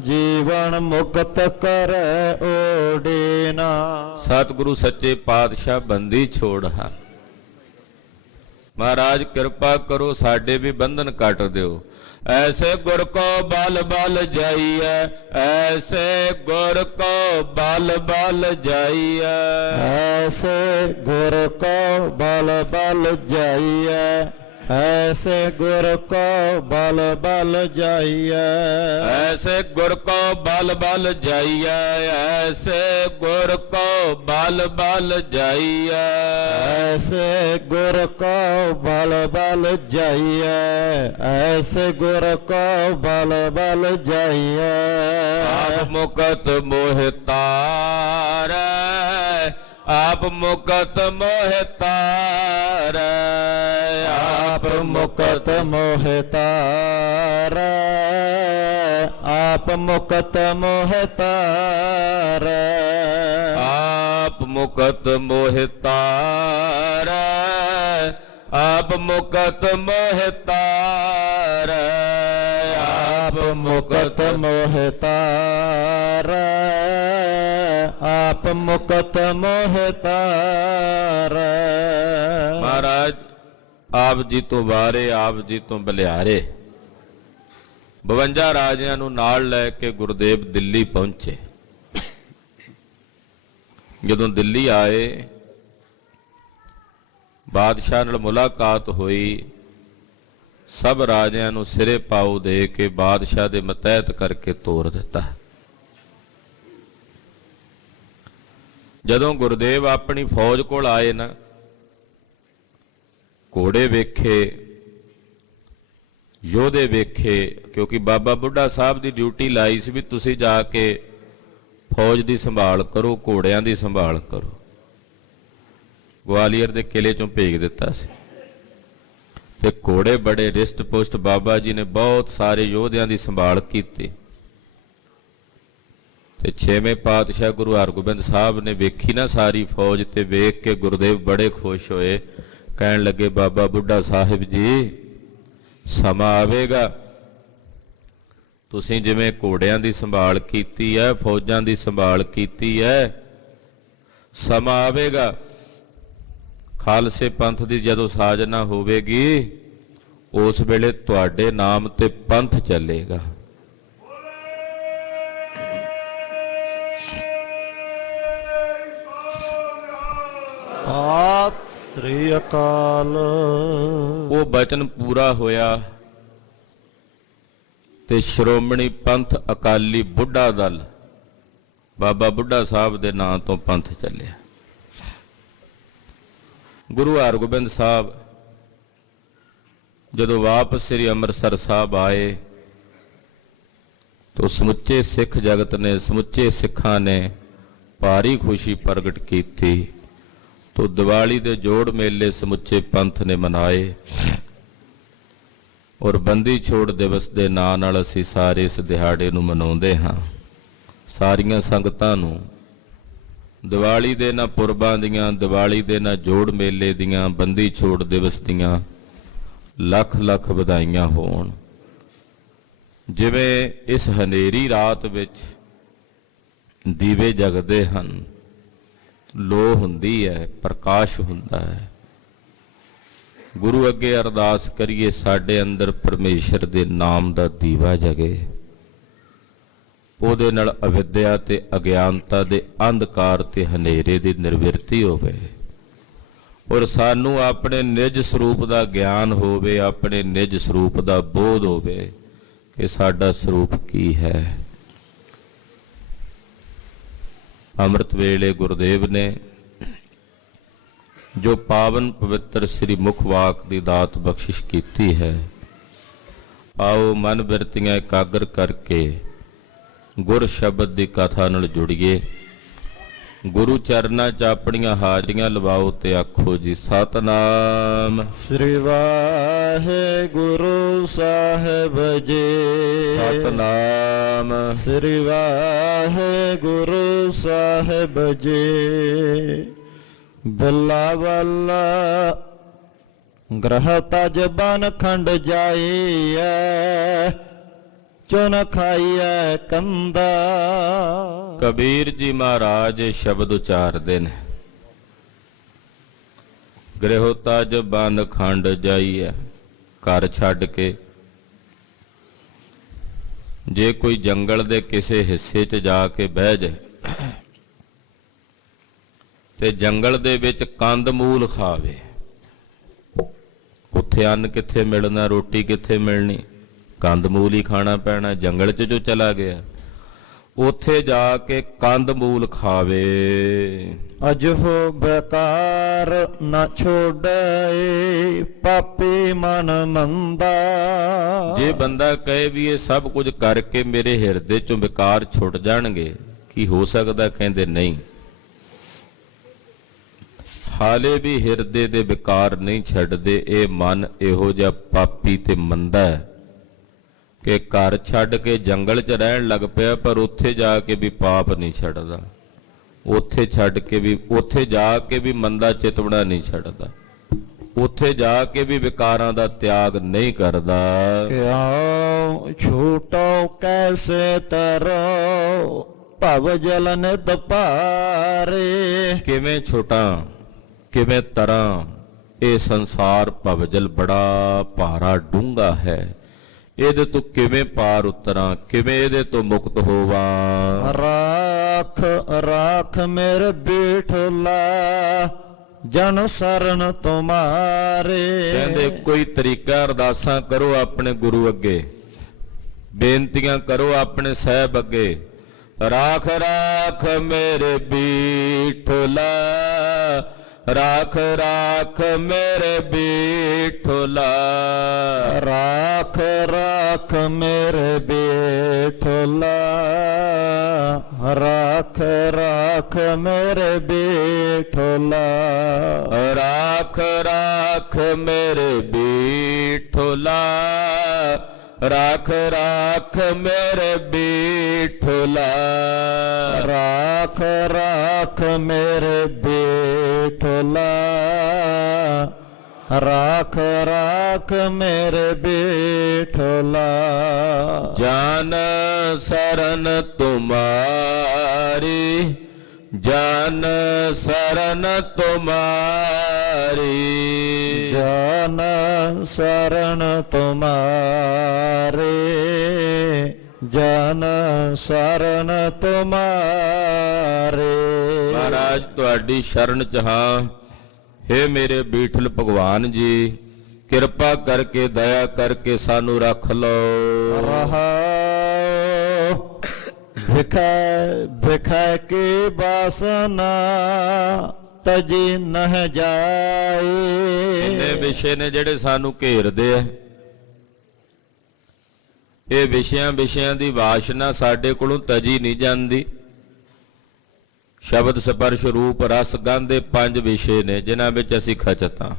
ਜੀਵਨ ਮੁਕਤ ਕਰੇ ਓਡੀਣਾ। ਸਤਿਗੁਰੂ ਸੱਚੇ ਪਾਤਸ਼ਾਹ ਬੰਦੀ ਛੋੜ ਹੈ। ਮਹਾਰਾਜ ਕਿਰਪਾ ਕਰੋ, ਸਾਡੇ ਵੀ ਬੰਧਨ ਕੱਟ ਦਿਓ। ਐਸੇ ਗੁਰ ਕੋ ਬਲ ਬਲ ਜਾਈਐ, ਐਸੇ ਗੁਰ ਕੋ ਬਲ ਬਲ ਜਾਈਐ। ਐਸੇ ਗੁਰ ਕੋ ਬਲ ਬਲ ਜਾਈਐ, ਐਸੇ ਗੁਰ ਕੋ ਬਲ ਬਲ ਜਾਈਐ। ਐਸੇ ਗੁਰ ਕੋ ਬਲ ਬਲ ਜਾਈਐ, ਐਸੇ ਗੁਰ ਕੋ ਬਲ ਬਲ ਜਾਈਐ। ਐਸੇ ਗੁਰ ਕੋ ਬਲ ਬਲ ਜਾਈਐ, ਐਸੇ ਗੁਰ ਕੋ ਬਲ ਬਲ ਜਾਈਐ। ਆਪ ਮੁਕਤ ਮੋਹਿ ਤਾਰੈ, ਆਪ ਮੁਕਤ ਮੋਹਿ ਤਾਰੈ। ਆਪ ਮੁਕਤ ਮੋਹਿ ਤਾਰੈ, ਆਪ ਮੁਕਤ ਮੋਹਿ ਤਾਰੈ। ਆਪ ਮੁਕਤ ਮੋਹਿ ਤਾਰੈ, ਆਪ ਮੁਕਤ ਮੋਹਿ ਤਾਰੈ। ਆਪ ਮੁਕਤ ਮੋਹਿ ਤਾਰੈ, ਆਪ ਮੁਕਤ ਮੋਹਿ ਤਾਰੈ। ਮਹਾਰਾਜ ਆਪ ਜੀ ਤੋਂ ਵਾਰੇ, ਆਪ ਜੀ ਤੋਂ ਬਲਿਹਾਰੇ 52 ਰਾਜਿਆਂ ਨੂੰ ਨਾਲ ਲੈ ਕੇ ਗੁਰਦੇਵ ਦਿੱਲੀ ਪਹੁੰਚੇ। ਜਦੋਂ ਦਿੱਲੀ ਆਏ, ਬਾਦਸ਼ਾਹ ਨਾਲ ਮੁਲਾਕਾਤ ਹੋਈ। ਸਭ ਰਾਜਿਆਂ ਨੂੰ ਸਿਰੇ ਪਾਉ ਦੇ ਕੇ ਬਾਦਸ਼ਾਹ ਦੇ ਮਤਹਿਤ ਕਰਕੇ ਤੋਰ ਦਿੱਤਾ। ਜਦੋਂ ਗੁਰਦੇਵ ਆਪਣੀ ਫੌਜ ਕੋਲ ਆਏ ਨਾ, ਘੋੜੇ ਵੇਖੇ, ਯੋਧੇ ਵੇਖੇ, ਕਿਉਂਕਿ ਬਾਬਾ ਬੁੱਢਾ ਸਾਹਿਬ ਦੀ ਡਿਊਟੀ ਲਾਈ ਸੀ ਵੀ ਤੁਸੀਂ ਜਾ ਕੇ ਫੌਜ ਦੀ ਸੰਭਾਲ ਕਰੋ, ਘੋੜਿਆਂ ਦੀ ਸੰਭਾਲ ਕਰੋ। ਗਵਾਲੀਅਰ ਦੇ ਕਿਲੇ ਚੋਂ ਭੇਜ ਦਿੱਤਾ ਸੀ ਤੇ ਘੋੜੇ ਬੜੇ ਰਿਸ਼ਟ ਪੁਸ਼ਟ, ਬਾਬਾ ਜੀ ਨੇ ਬਹੁਤ ਸਾਰੇ ਯੋਧਿਆਂ ਦੀ ਸੰਭਾਲ ਕੀਤੀ। ਤੇ 6ਵੇਂ ਪਾਤਸ਼ਾਹ ਗੁਰੂ ਹਰਗੋਬਿੰਦ ਸਾਹਿਬ ਨੇ ਵੇਖੀ ਨਾ ਸਾਰੀ ਫੌਜ, ਤੇ ਵੇਖ ਕੇ ਗੁਰਦੇਵ ਬੜੇ ਖੁਸ਼ ਹੋਏ। ਕਹਿਣ ਲੱਗੇ, ਬਾਬਾ ਬੁੱਢਾ ਸਾਹਿਬ ਜੀ, ਸਮਾਂ ਆਵੇਗਾ, ਤੁਸੀਂ ਜਿਵੇਂ ਘੋੜਿਆਂ ਦੀ ਸੰਭਾਲ ਕੀਤੀ ਹੈ, ਫੌਜਾਂ ਦੀ ਸੰਭਾਲ ਕੀਤੀ ਹੈ, ਸਮਾਂ ਆਵੇਗਾ ਖਾਲਸੇ ਪੰਥ ਦੀ ਜਦੋਂ ਸਾਜਨਾ ਹੋਵੇਗੀ, ਉਸ ਵੇਲੇ ਤੁਹਾਡੇ ਨਾਮ ਤੇ ਪੰਥ ਚੱਲੇਗਾ। ਸਤਿ ਸ੍ਰੀ ਅਕਾਲ। ਉਹ ਬਚਨ ਪੂਰਾ ਹੋਇਆ ਤੇ ਸ਼੍ਰੋਮਣੀ ਪੰਥ ਅਕਾਲੀ ਬੁੱਢਾ ਦਲ, ਬਾਬਾ ਬੁੱਢਾ ਸਾਹਿਬ ਦੇ ਨਾਂ ਤੋਂ ਪੰਥ ਚੱਲਿਆ। ਗੁਰੂ ਹਰਗੋਬਿੰਦ ਸਾਹਿਬ ਜਦੋਂ ਵਾਪਸ ਸ੍ਰੀ ਅੰਮ੍ਰਿਤਸਰ ਸਾਹਿਬ ਆਏ ਤਾਂ ਸਮੁੱਚੇ ਸਿੱਖ ਜਗਤ ਨੇ, ਸਮੁੱਚੇ ਸਿੱਖਾਂ ਨੇ ਭਾਰੀ ਖੁਸ਼ੀ ਪ੍ਰਗਟ ਕੀਤੀ। ਤੋ ਦੀਵਾਲੀ ਦੇ ਜੋੜ ਮੇਲੇ ਸਮੁੱਚੇ ਪੰਥ ਨੇ ਮਨਾਏ ਔਰ ਬੰਦੀ ਛੋੜ ਦਿਵਸ ਦੇ ਨਾਂ ਨਾਲ ਅਸੀਂ ਸਾਰੇ ਇਸ ਦਿਹਾੜੇ ਨੂੰ ਮਨਾਉਂਦੇ ਹਾਂ। ਸਾਰੀਆਂ ਸੰਗਤਾਂ ਨੂੰ ਦੀਵਾਲੀ ਦੇ ਨਾ ਪੁਰਬਾਂ ਦੀਆਂ, ਦੀਵਾਲੀ ਦੇ ਨਾ ਜੋੜ ਮੇਲੇ ਦੀਆਂ, ਬੰਦੀ ਛੋੜ ਦਿਵਸ ਦੀਆਂ ਲੱਖ ਲੱਖ ਵਧਾਈਆਂ ਹੋਣ। ਜਿਵੇਂ ਇਸ ਹਨੇਰੀ ਰਾਤ ਵਿੱਚ ਦੀਵੇ ਜਗਦੇ ਹਨ, ਲੋ ਹੁੰਦੀ ਹੈ, ਪ੍ਰਕਾਸ਼ ਹੁੰਦਾ ਹੈ। ਗੁਰੂ ਅੱਗੇ ਅਰਦਾਸ ਕਰੀਏ ਸਾਡੇ ਅੰਦਰ ਪਰਮੇਸ਼ਰ ਦੇ ਨਾਮ ਦਾ ਦੀਵਾ ਜਗੇ, ਉਹਦੇ ਨਾਲ ਅਵਿਦਿਆ ਤੇ ਅਗਿਆਨਤਾ ਦੇ ਅੰਧਕਾਰ ਤੇ ਹਨੇਰੇ ਦੀ ਨਿਰਵਿਰਤੀ ਹੋਵੇ, ਔਰ ਸਾਨੂੰ ਆਪਣੇ ਨਿਜ ਸਰੂਪ ਦਾ ਗਿਆਨ ਹੋਵੇ, ਆਪਣੇ ਨਿਜ ਸਰੂਪ ਦਾ ਬੋਧ ਹੋਵੇ ਕਿ ਸਾਡਾ ਸਰੂਪ ਕੀ ਹੈ। ਅੰਮ੍ਰਿਤ ਵੇਲੇ ਗੁਰਦੇਵ ਨੇ ਜੋ ਪਾਵਨ ਪਵਿੱਤਰ ਸ੍ਰੀ ਮੁਖਵਾਕ ਦੀ ਦਾਤ ਬਖਸ਼ਿਸ਼ ਕੀਤੀ ਹੈ, ਆਓ ਮਨ ਬਿਰਤੀਆਂ ਇਕਾਗਰ ਕਰਕੇ ਗੁਰ ਸ਼ਬਦ ਦੀ ਕਥਾ ਨਾਲ ਜੁੜੀਏ। ਗੁਰੂ ਚਰਨਾਂ 'ਚ ਆਪਣੀਆਂ ਹਾਜ਼ਰੀਆਂ ਲਵਾਓ ਤੇ ਆਖੋ ਜੀ ਸਤਨਾਮ ਸ੍ਰੀ ਵਾਹਿਗੁਰੂ ਸਾਹਿਬ ਜੀ। ਸਤਨਾਮ ਸ੍ਰੀ ਵਾਹਿਗੁਰੂ ਸਾਹਿਬ ਜੀ। ਬਿਲਾਵਲ ਗ੍ਰਹ ਤਜ ਬਨ ਖੰਡ ਜਾਈਐ, ਚੁਨ ਖਾਈਐ ਕੰਦਾ। ਕਬੀਰ ਜੀ ਮਹਾਰਾਜ ਸ਼ਬਦ ਉਚਾਰਦੇ ਨੇ, ਗ੍ਰਹਿ ਤਜ ਬਨ ਖੰਡ ਜਾਈਐ, ਘਰ ਛੱਡ ਕੇ ਜੇ ਕੋਈ ਜੰਗਲ ਦੇ ਕਿਸੇ ਹਿੱਸੇ 'ਚ ਜਾ ਕੇ ਬਹਿ ਜਾਏ ਤੇ ਜੰਗਲ ਦੇ ਵਿੱਚ ਕੰਦ ਮੂਲ ਖਾਵੇ, ਉੱਥੇ ਅੰਨ ਕਿੱਥੇ ਮਿਲਣਾ, ਰੋਟੀ ਕਿੱਥੇ ਮਿਲਣੀ, ਕੰਦ ਮੂਲ ਹੀ ਖਾਣਾ ਪੈਣਾ। ਜੰਗਲ 'ਚ ਜੋ ਚਲਾ ਗਿਆ ਉੱਥੇ ਜਾ ਕੇ ਕੰਦ ਮੂਲ ਖਾਵੇ। ਅਜਹੋ ਬੇਕਾਰ ਨਾ ਛੋੜੈ, ਪਾਪੀ ਮਨ ਮੰਦਾ। ਜੇ ਬੰਦਾ ਕਹੇ ਵੀ ਇਹ ਸਭ ਕੁਝ ਕਰਕੇ ਮੇਰੇ ਹਿਰਦੇ 'ਚੋਂ ਵਿਕਾਰ ਛੁੱਟ ਜਾਣਗੇ, ਕੀ ਹੋ ਸਕਦਾ? ਕਹਿੰਦੇ ਨਹੀਂ, ਹਾਲੇ ਵੀ ਹਿਰਦੇ ਦੇ ਵਿਕਾਰ ਨਹੀਂ ਛੱਡਦੇ। ਇਹ ਮਨ ਇਹੋ ਜਿਹਾ ਪਾਪੀ ਤੇ ਮੰਦਾ ਹੈ ਕਿ ਘਰ ਛੱਡ ਕੇ ਜੰਗਲ 'ਚ ਰਹਿਣ ਲੱਗ ਪਿਆ, ਪਰ ਉੱਥੇ ਜਾ ਕੇ ਵੀ ਪਾਪ ਨਹੀਂ ਛੱਡਦਾ, ਉੱਥੇ ਛੱਡ ਕੇ ਵੀ, ਉੱਥੇ ਜਾ ਕੇ ਵੀ ਮੰਦਾ ਚਿਤਵਣਾ ਨਹੀਂ ਛੱਡਦਾ, ਉੱਥੇ ਜਾ ਕੇ ਵੀ ਵਿਕਾਰਾਂ ਦਾ ਤਿਆਗ ਨਹੀਂ ਕਰਦਾ। ਕਿਉ ਛੂਟੋ ਕੈਸੇ ਤਰੋ, ਭਵ ਜਲ ਨਿਤ ਭਾਰੇ। ਕਿਵੇਂ ਛੁੱਟਾਂ, ਕਿਵੇਂ ਤਰਾਂ, ਇਹ ਸੰਸਾਰ ਭਵਜਲ ਬੜਾ ਭਾਰਾ ਡੂੰਘਾ ਹੈ, ਇਹਦੇ ਤੋਂ ਕਿਵੇਂ ਪਾਰ ਉਤਰਾਂ, ਕਿਵੇਂ ਇਹਦੇ ਤੋਂ ਮੁਕਤ ਹੋਵਾਂ। ਰਾਖ ਰਾਖ ਮੇਰੇ ਬੀਠਲਾ, ਜਨ ਸਰਨ ਤੁਮਾਰੇ। ਕਹਿੰਦੇ ਕੋਈ ਤਰੀਕਾ, ਅਰਦਾਸਾਂ ਕਰੋ ਆਪਣੇ ਗੁਰੂ ਅੱਗੇ, ਬੇਨਤੀਆਂ ਕਰੋ ਆਪਣੇ ਸਾਹਿਬ ਅੱਗੇ। ਰਾਖ ਰਾਖ ਮੇਰੇ ਬੀਠਲਾ, ਰਾਖ ਰਾਖ ਮੇਰੇ ਬੀਠਲਾ। ਰਾਖ ਰਾਖ ਮੇਰੇ ਬੀਠਲਾ, ਰਾਖ ਰਾਖ ਮੇਰੇ ਬੀਠਲਾ। ਰਾਖ ਰਾਖ ਮੇਰੇ ਬੀਠਲਾ, ਰਾਖ ਰਾਖ ਮੇਰੇ ਬੀਠਲਾ। ਰਾਖ ਰਾਖ ਮੇਰੇ ਬੀਠਲਾ, ਰਾਖ ਰਾਖ ਮੇਰੇ ਬੀਠਲਾ। ਜਾਨ ਸਰਨ ਤੁਮਾਰੀ, ਜਾਨ ਸਰਨ ਤੁਮਾਰੀ। ਜਾਨ ਸਰਨ ਤੁਮਾਰੇ, ਜਾਨ ਸਰਨ ਤੁਮਾਰੇ। ਮਹਾਰਾਜ ਤੁਹਾਡੀ ਸ਼ਰਨ ਚ ਹਾਂ, ਹੇ ਮੇਰੇ ਬੀਠਲ ਭਗਵਾਨ ਜੀ, ਕਿਰਪਾ ਕਰਕੇ ਦਇਆ ਕਰਕੇ ਸਾਨੂੰ ਰੱਖ ਲਓ। ਰਹਾਉ ਭਿਖੈ ਭਿਖੈ ਕੀ ਬਾਸਨਾ, ਤਜੀ ਨਹ ਜਾਏ। ਇੰਨੇ ਵਿਸ਼ੇ ਨੇ ਜਿਹੜੇ ਸਾਨੂੰ ਘੇਰਦੇ ਆ, ਇਹ ਵਿਸ਼ਿਆਂ ਦੀ ਵਾਸ਼ਨਾ ਸਾਡੇ ਕੋਲੋਂ ਤਜੀ ਨਹੀਂ ਜਾਂਦੀ। ਸ਼ਬਦ ਸਪਰਸ਼ ਰੂਪ ਰਸ ਗੰਧ ਦੇ 5 ਵਿਸ਼ੇ ਨੇ ਜਿਨ੍ਹਾਂ ਵਿੱਚ ਅਸੀਂ ਖਚਤ ਹਾਂ।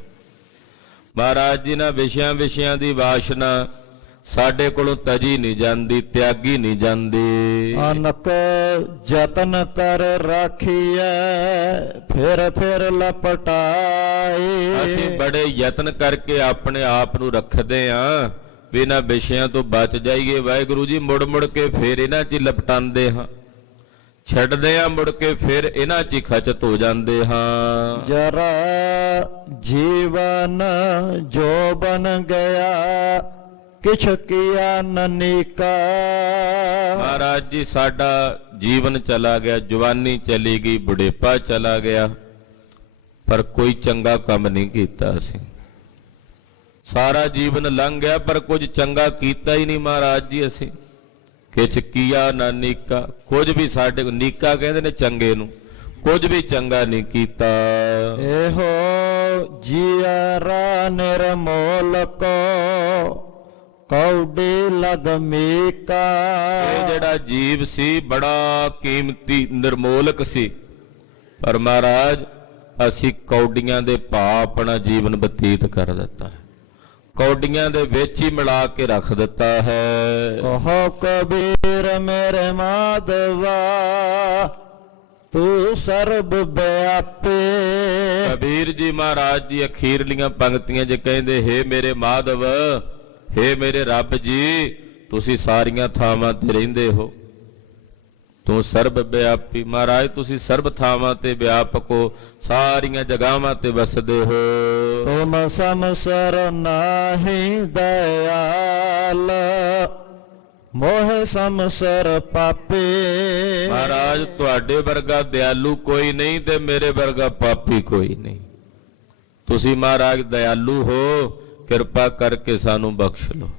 ਮਹਾਰਾਜ ਜੀ ਨਾਲ ਵਿਸ਼ਿਆਂ ਦੀ ਵਾਸ਼ਨਾ ਸਾਡੇ ਕੋਲੋਂ ਤਜੀ ਨਹੀਂ ਜਾਂਦੀ, ਤਿਆਗੀ ਨਹੀਂ ਜਾਂਦੀ। ਅਨਕ ਜਤਨ ਕਰ ਰਾਖੀਐ, ਫਿਰ ਲਪਟਾਏ। ਅਸੀਂ ਬੜੇ ਯਤਨ ਕਰਕੇ ਆਪਣੇ ਆਪ ਨੂੰ ਰੱਖਦੇ ਆਂ ਵੀ ਇਹਨਾਂ ਵਿਸ਼ਿਆਂ ਤੋਂ ਬਚ ਜਾਈਏ। ਵਾਹਿਗੁਰੂ ਜੀ ਮੁੜ ਮੁੜ ਕੇ ਫੇਰ ਇਹਨਾਂ 'ਚ ਲਪਟਾਉਂਦੇ ਹਾਂ। ਛੱਡਦੇ ਆ ਮੁੜ ਕੇ ਫਿਰ ਇਹਨਾਂ 'ਚ ਹੀ ਖਚਤ ਹੋ ਜਾਂਦੇ ਹਾਂ। ਜਰਾ ਜੀਵਨ ਜੋ ਬਨ ਗਿਆ ਕਿਛ ਕੀਆ ਨਨੀਕਾ। ਮਹਾਰਾਜ ਜੀ ਸਾਡਾ ਜੀਵਨ ਚਲਾ ਗਿਆ, ਜਵਾਨੀ ਚਲੀ ਗਈ, ਬੁਢੇਪਾ ਚਲਾ ਗਿਆ, ਪਰ ਕੋਈ ਚੰਗਾ ਕੰਮ ਨਹੀਂ ਕੀਤਾ ਅਸੀਂ। ਸਾਰਾ ਜੀਵਨ ਲੰਘ ਗਿਆ ਪਰ ਕੁਝ ਚੰਗਾ ਕੀਤਾ ਹੀ ਨਹੀਂ ਮਹਾਰਾਜ ਜੀ ਅਸੀਂ। ਕਿਛ ਕੀਆ ਨਾ ਨੀਕਾ, ਕੁਝ ਵੀ ਸਾਡੇ ਨੀਕਾ ਕਹਿੰਦੇ ਨੇ ਚੰਗੇ ਨੂੰ, ਕੁਝ ਵੀ ਚੰਗਾ ਨਹੀਂ ਕੀਤਾ। ਇਹੋ ਜੀਅਰਾ ਨਿਰਮੋਲ ਕੋ ਕੌਡੀ ਲਗ ਮੀਕਾ। ਇਹ ਜਿਹੜਾ ਜੀਵ ਸੀ ਬੜਾ ਕੀਮਤੀ ਨਿਰਮੋਲਕ ਸੀ, ਪਰ ਮਹਾਰਾਜ ਅਸੀਂ ਕੌਡੀਆਂ ਦੇ ਭਾਅ ਆਪਣਾ ਜੀਵਨ ਬਤੀਤ ਕਰ ਦਿੱਤਾ ਹੈ, ਕੌਡੀਆਂ ਦੇ ਵਿੱਚ ਹੀ ਮਿਲਾ ਕੇ ਰੱਖ ਦਿੱਤਾ ਹੈ। ਕਹੋ ਕਬੀਰ ਮੇਰੇ ਮਾਧਵਾ ਤੂੰ ਸਰਬ ਵਿਆਪੇ। ਕਬੀਰ ਜੀ ਮਹਾਰਾਜ ਜੀ ਅਖੀਰਲੀਆਂ ਪੰਕਤੀਆਂ 'ਚ ਕਹਿੰਦੇ, ਹੇ ਮੇਰੇ ਮਾਧਵ, ਹੇ ਮੇਰੇ ਰੱਬ ਜੀ, ਤੁਸੀਂ ਸਾਰੀਆਂ ਥਾਵਾਂ ਤੇ ਰਹਿੰਦੇ ਹੋ, ਤੂੰ ਸਰਬ ਵਿਆਪੀ। ਮਹਾਰਾਜ ਤੁਸੀਂ ਸਰਬ ਥਾਵਾਂ ਤੇ ਵਿਆਪਕ ਹੋ, ਸਾਰੀਆਂ ਜਗ੍ਹਾਵਾਂ ਤੇ ਵਸਦੇ ਹੋ। ਤੁਮ ਸੰਸਰ ਨਾਹੀ ਦਇਆਲ ਮੋਹ ਸੰਸਰ ਪਾਪੇ। ਮਹਾਰਾਜ ਤੁਹਾਡੇ ਵਰਗਾ ਦਿਆਲੂ ਕੋਈ ਨਹੀਂ ਤੇ ਮੇਰੇ ਵਰਗਾ ਪਾਪੀ ਕੋਈ ਨਹੀਂ। ਤੁਸੀਂ ਮਹਾਰਾਜ ਦਿਆਲੂ ਹੋ, ਕਿਰਪਾ ਕਰਕੇ ਸਾਨੂੰ ਬਖਸ਼ ਲਓ।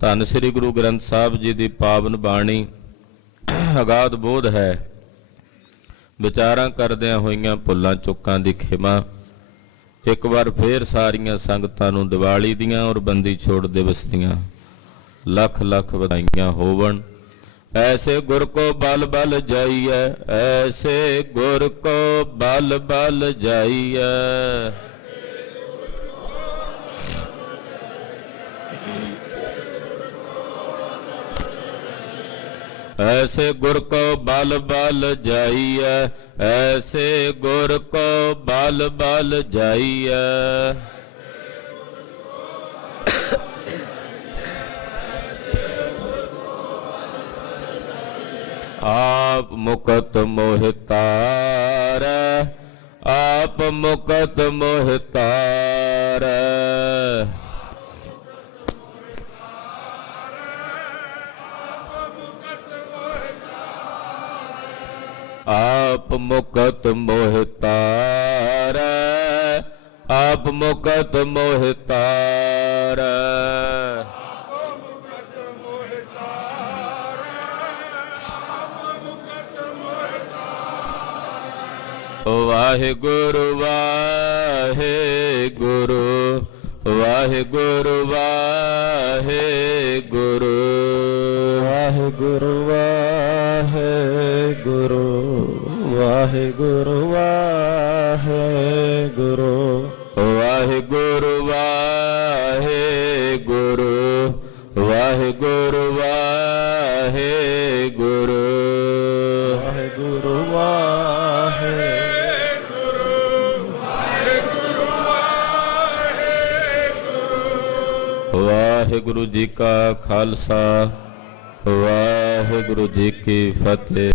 ਧੰਨ ਸ੍ਰੀ ਗੁਰੂ ਗ੍ਰੰਥ ਸਾਹਿਬ ਜੀ ਦੀ ਪਾਵਨ ਬਾਣੀ ਅਗਾਧ ਬੋਧ ਹੈ। ਵਿਚਾਰਾਂ ਕਰਦਿਆਂ ਹੋਈਆਂ ਭੁੱਲਾਂ ਚੁੱਕਾਂ ਦੀ ਖਿਮਾ। ਇੱਕ ਵਾਰ ਫੇਰ ਸਾਰੀਆਂ ਸੰਗਤਾਂ ਨੂੰ ਦੀਵਾਲੀ ਦੀਆਂ ਔਰ ਬੰਦੀ ਛੋੜ ਦਿਵਸ ਦੀਆਂ ਲੱਖ ਲੱਖ ਵਧਾਈਆਂ ਹੋਵਣ। ਐਸੇ ਗੁਰ ਕੋ ਬਲ ਬਲ ਜਾਈਐ, ਐਸੇ ਗੁਰ ਕੋ ਬਲ ਬਲ ਜਾਈਐ। ऐसे गुर को बल बल जाइए, ऐसे गुर को बल बल जाइए। आप मुकत मोहितार, आप मुकत मोहितार। आप मुकत मोहितार, आप मुकत मोहितार। वाहिगुरु वाहिगुरु वाहिगुरु वाहिगुरु ਵਾਹਿਗੁਰੂ ਵਾਹਿਗੁਰੂ ਵਾਹਿਗੁਰੂ ਵਾਹਿਗੁਰੂ ਵਾਹਿਗੁਰੂ ਵਾਹਿਗੁਰੂ ਵਾਹਿਗੁਰੂ ਵਾਹਿਗੁਰੂ ਵਾਹਿਗੁਰੂ ਵਾਹਿਗੁਰੂ। ਵਾਹਿਗੁਰੂ ਜੀ ਕਾ ਖਾਲਸਾ, ਵਾਹਿਗੁਰੂ ਜੀ ਕੀ ਫਤਿਹ।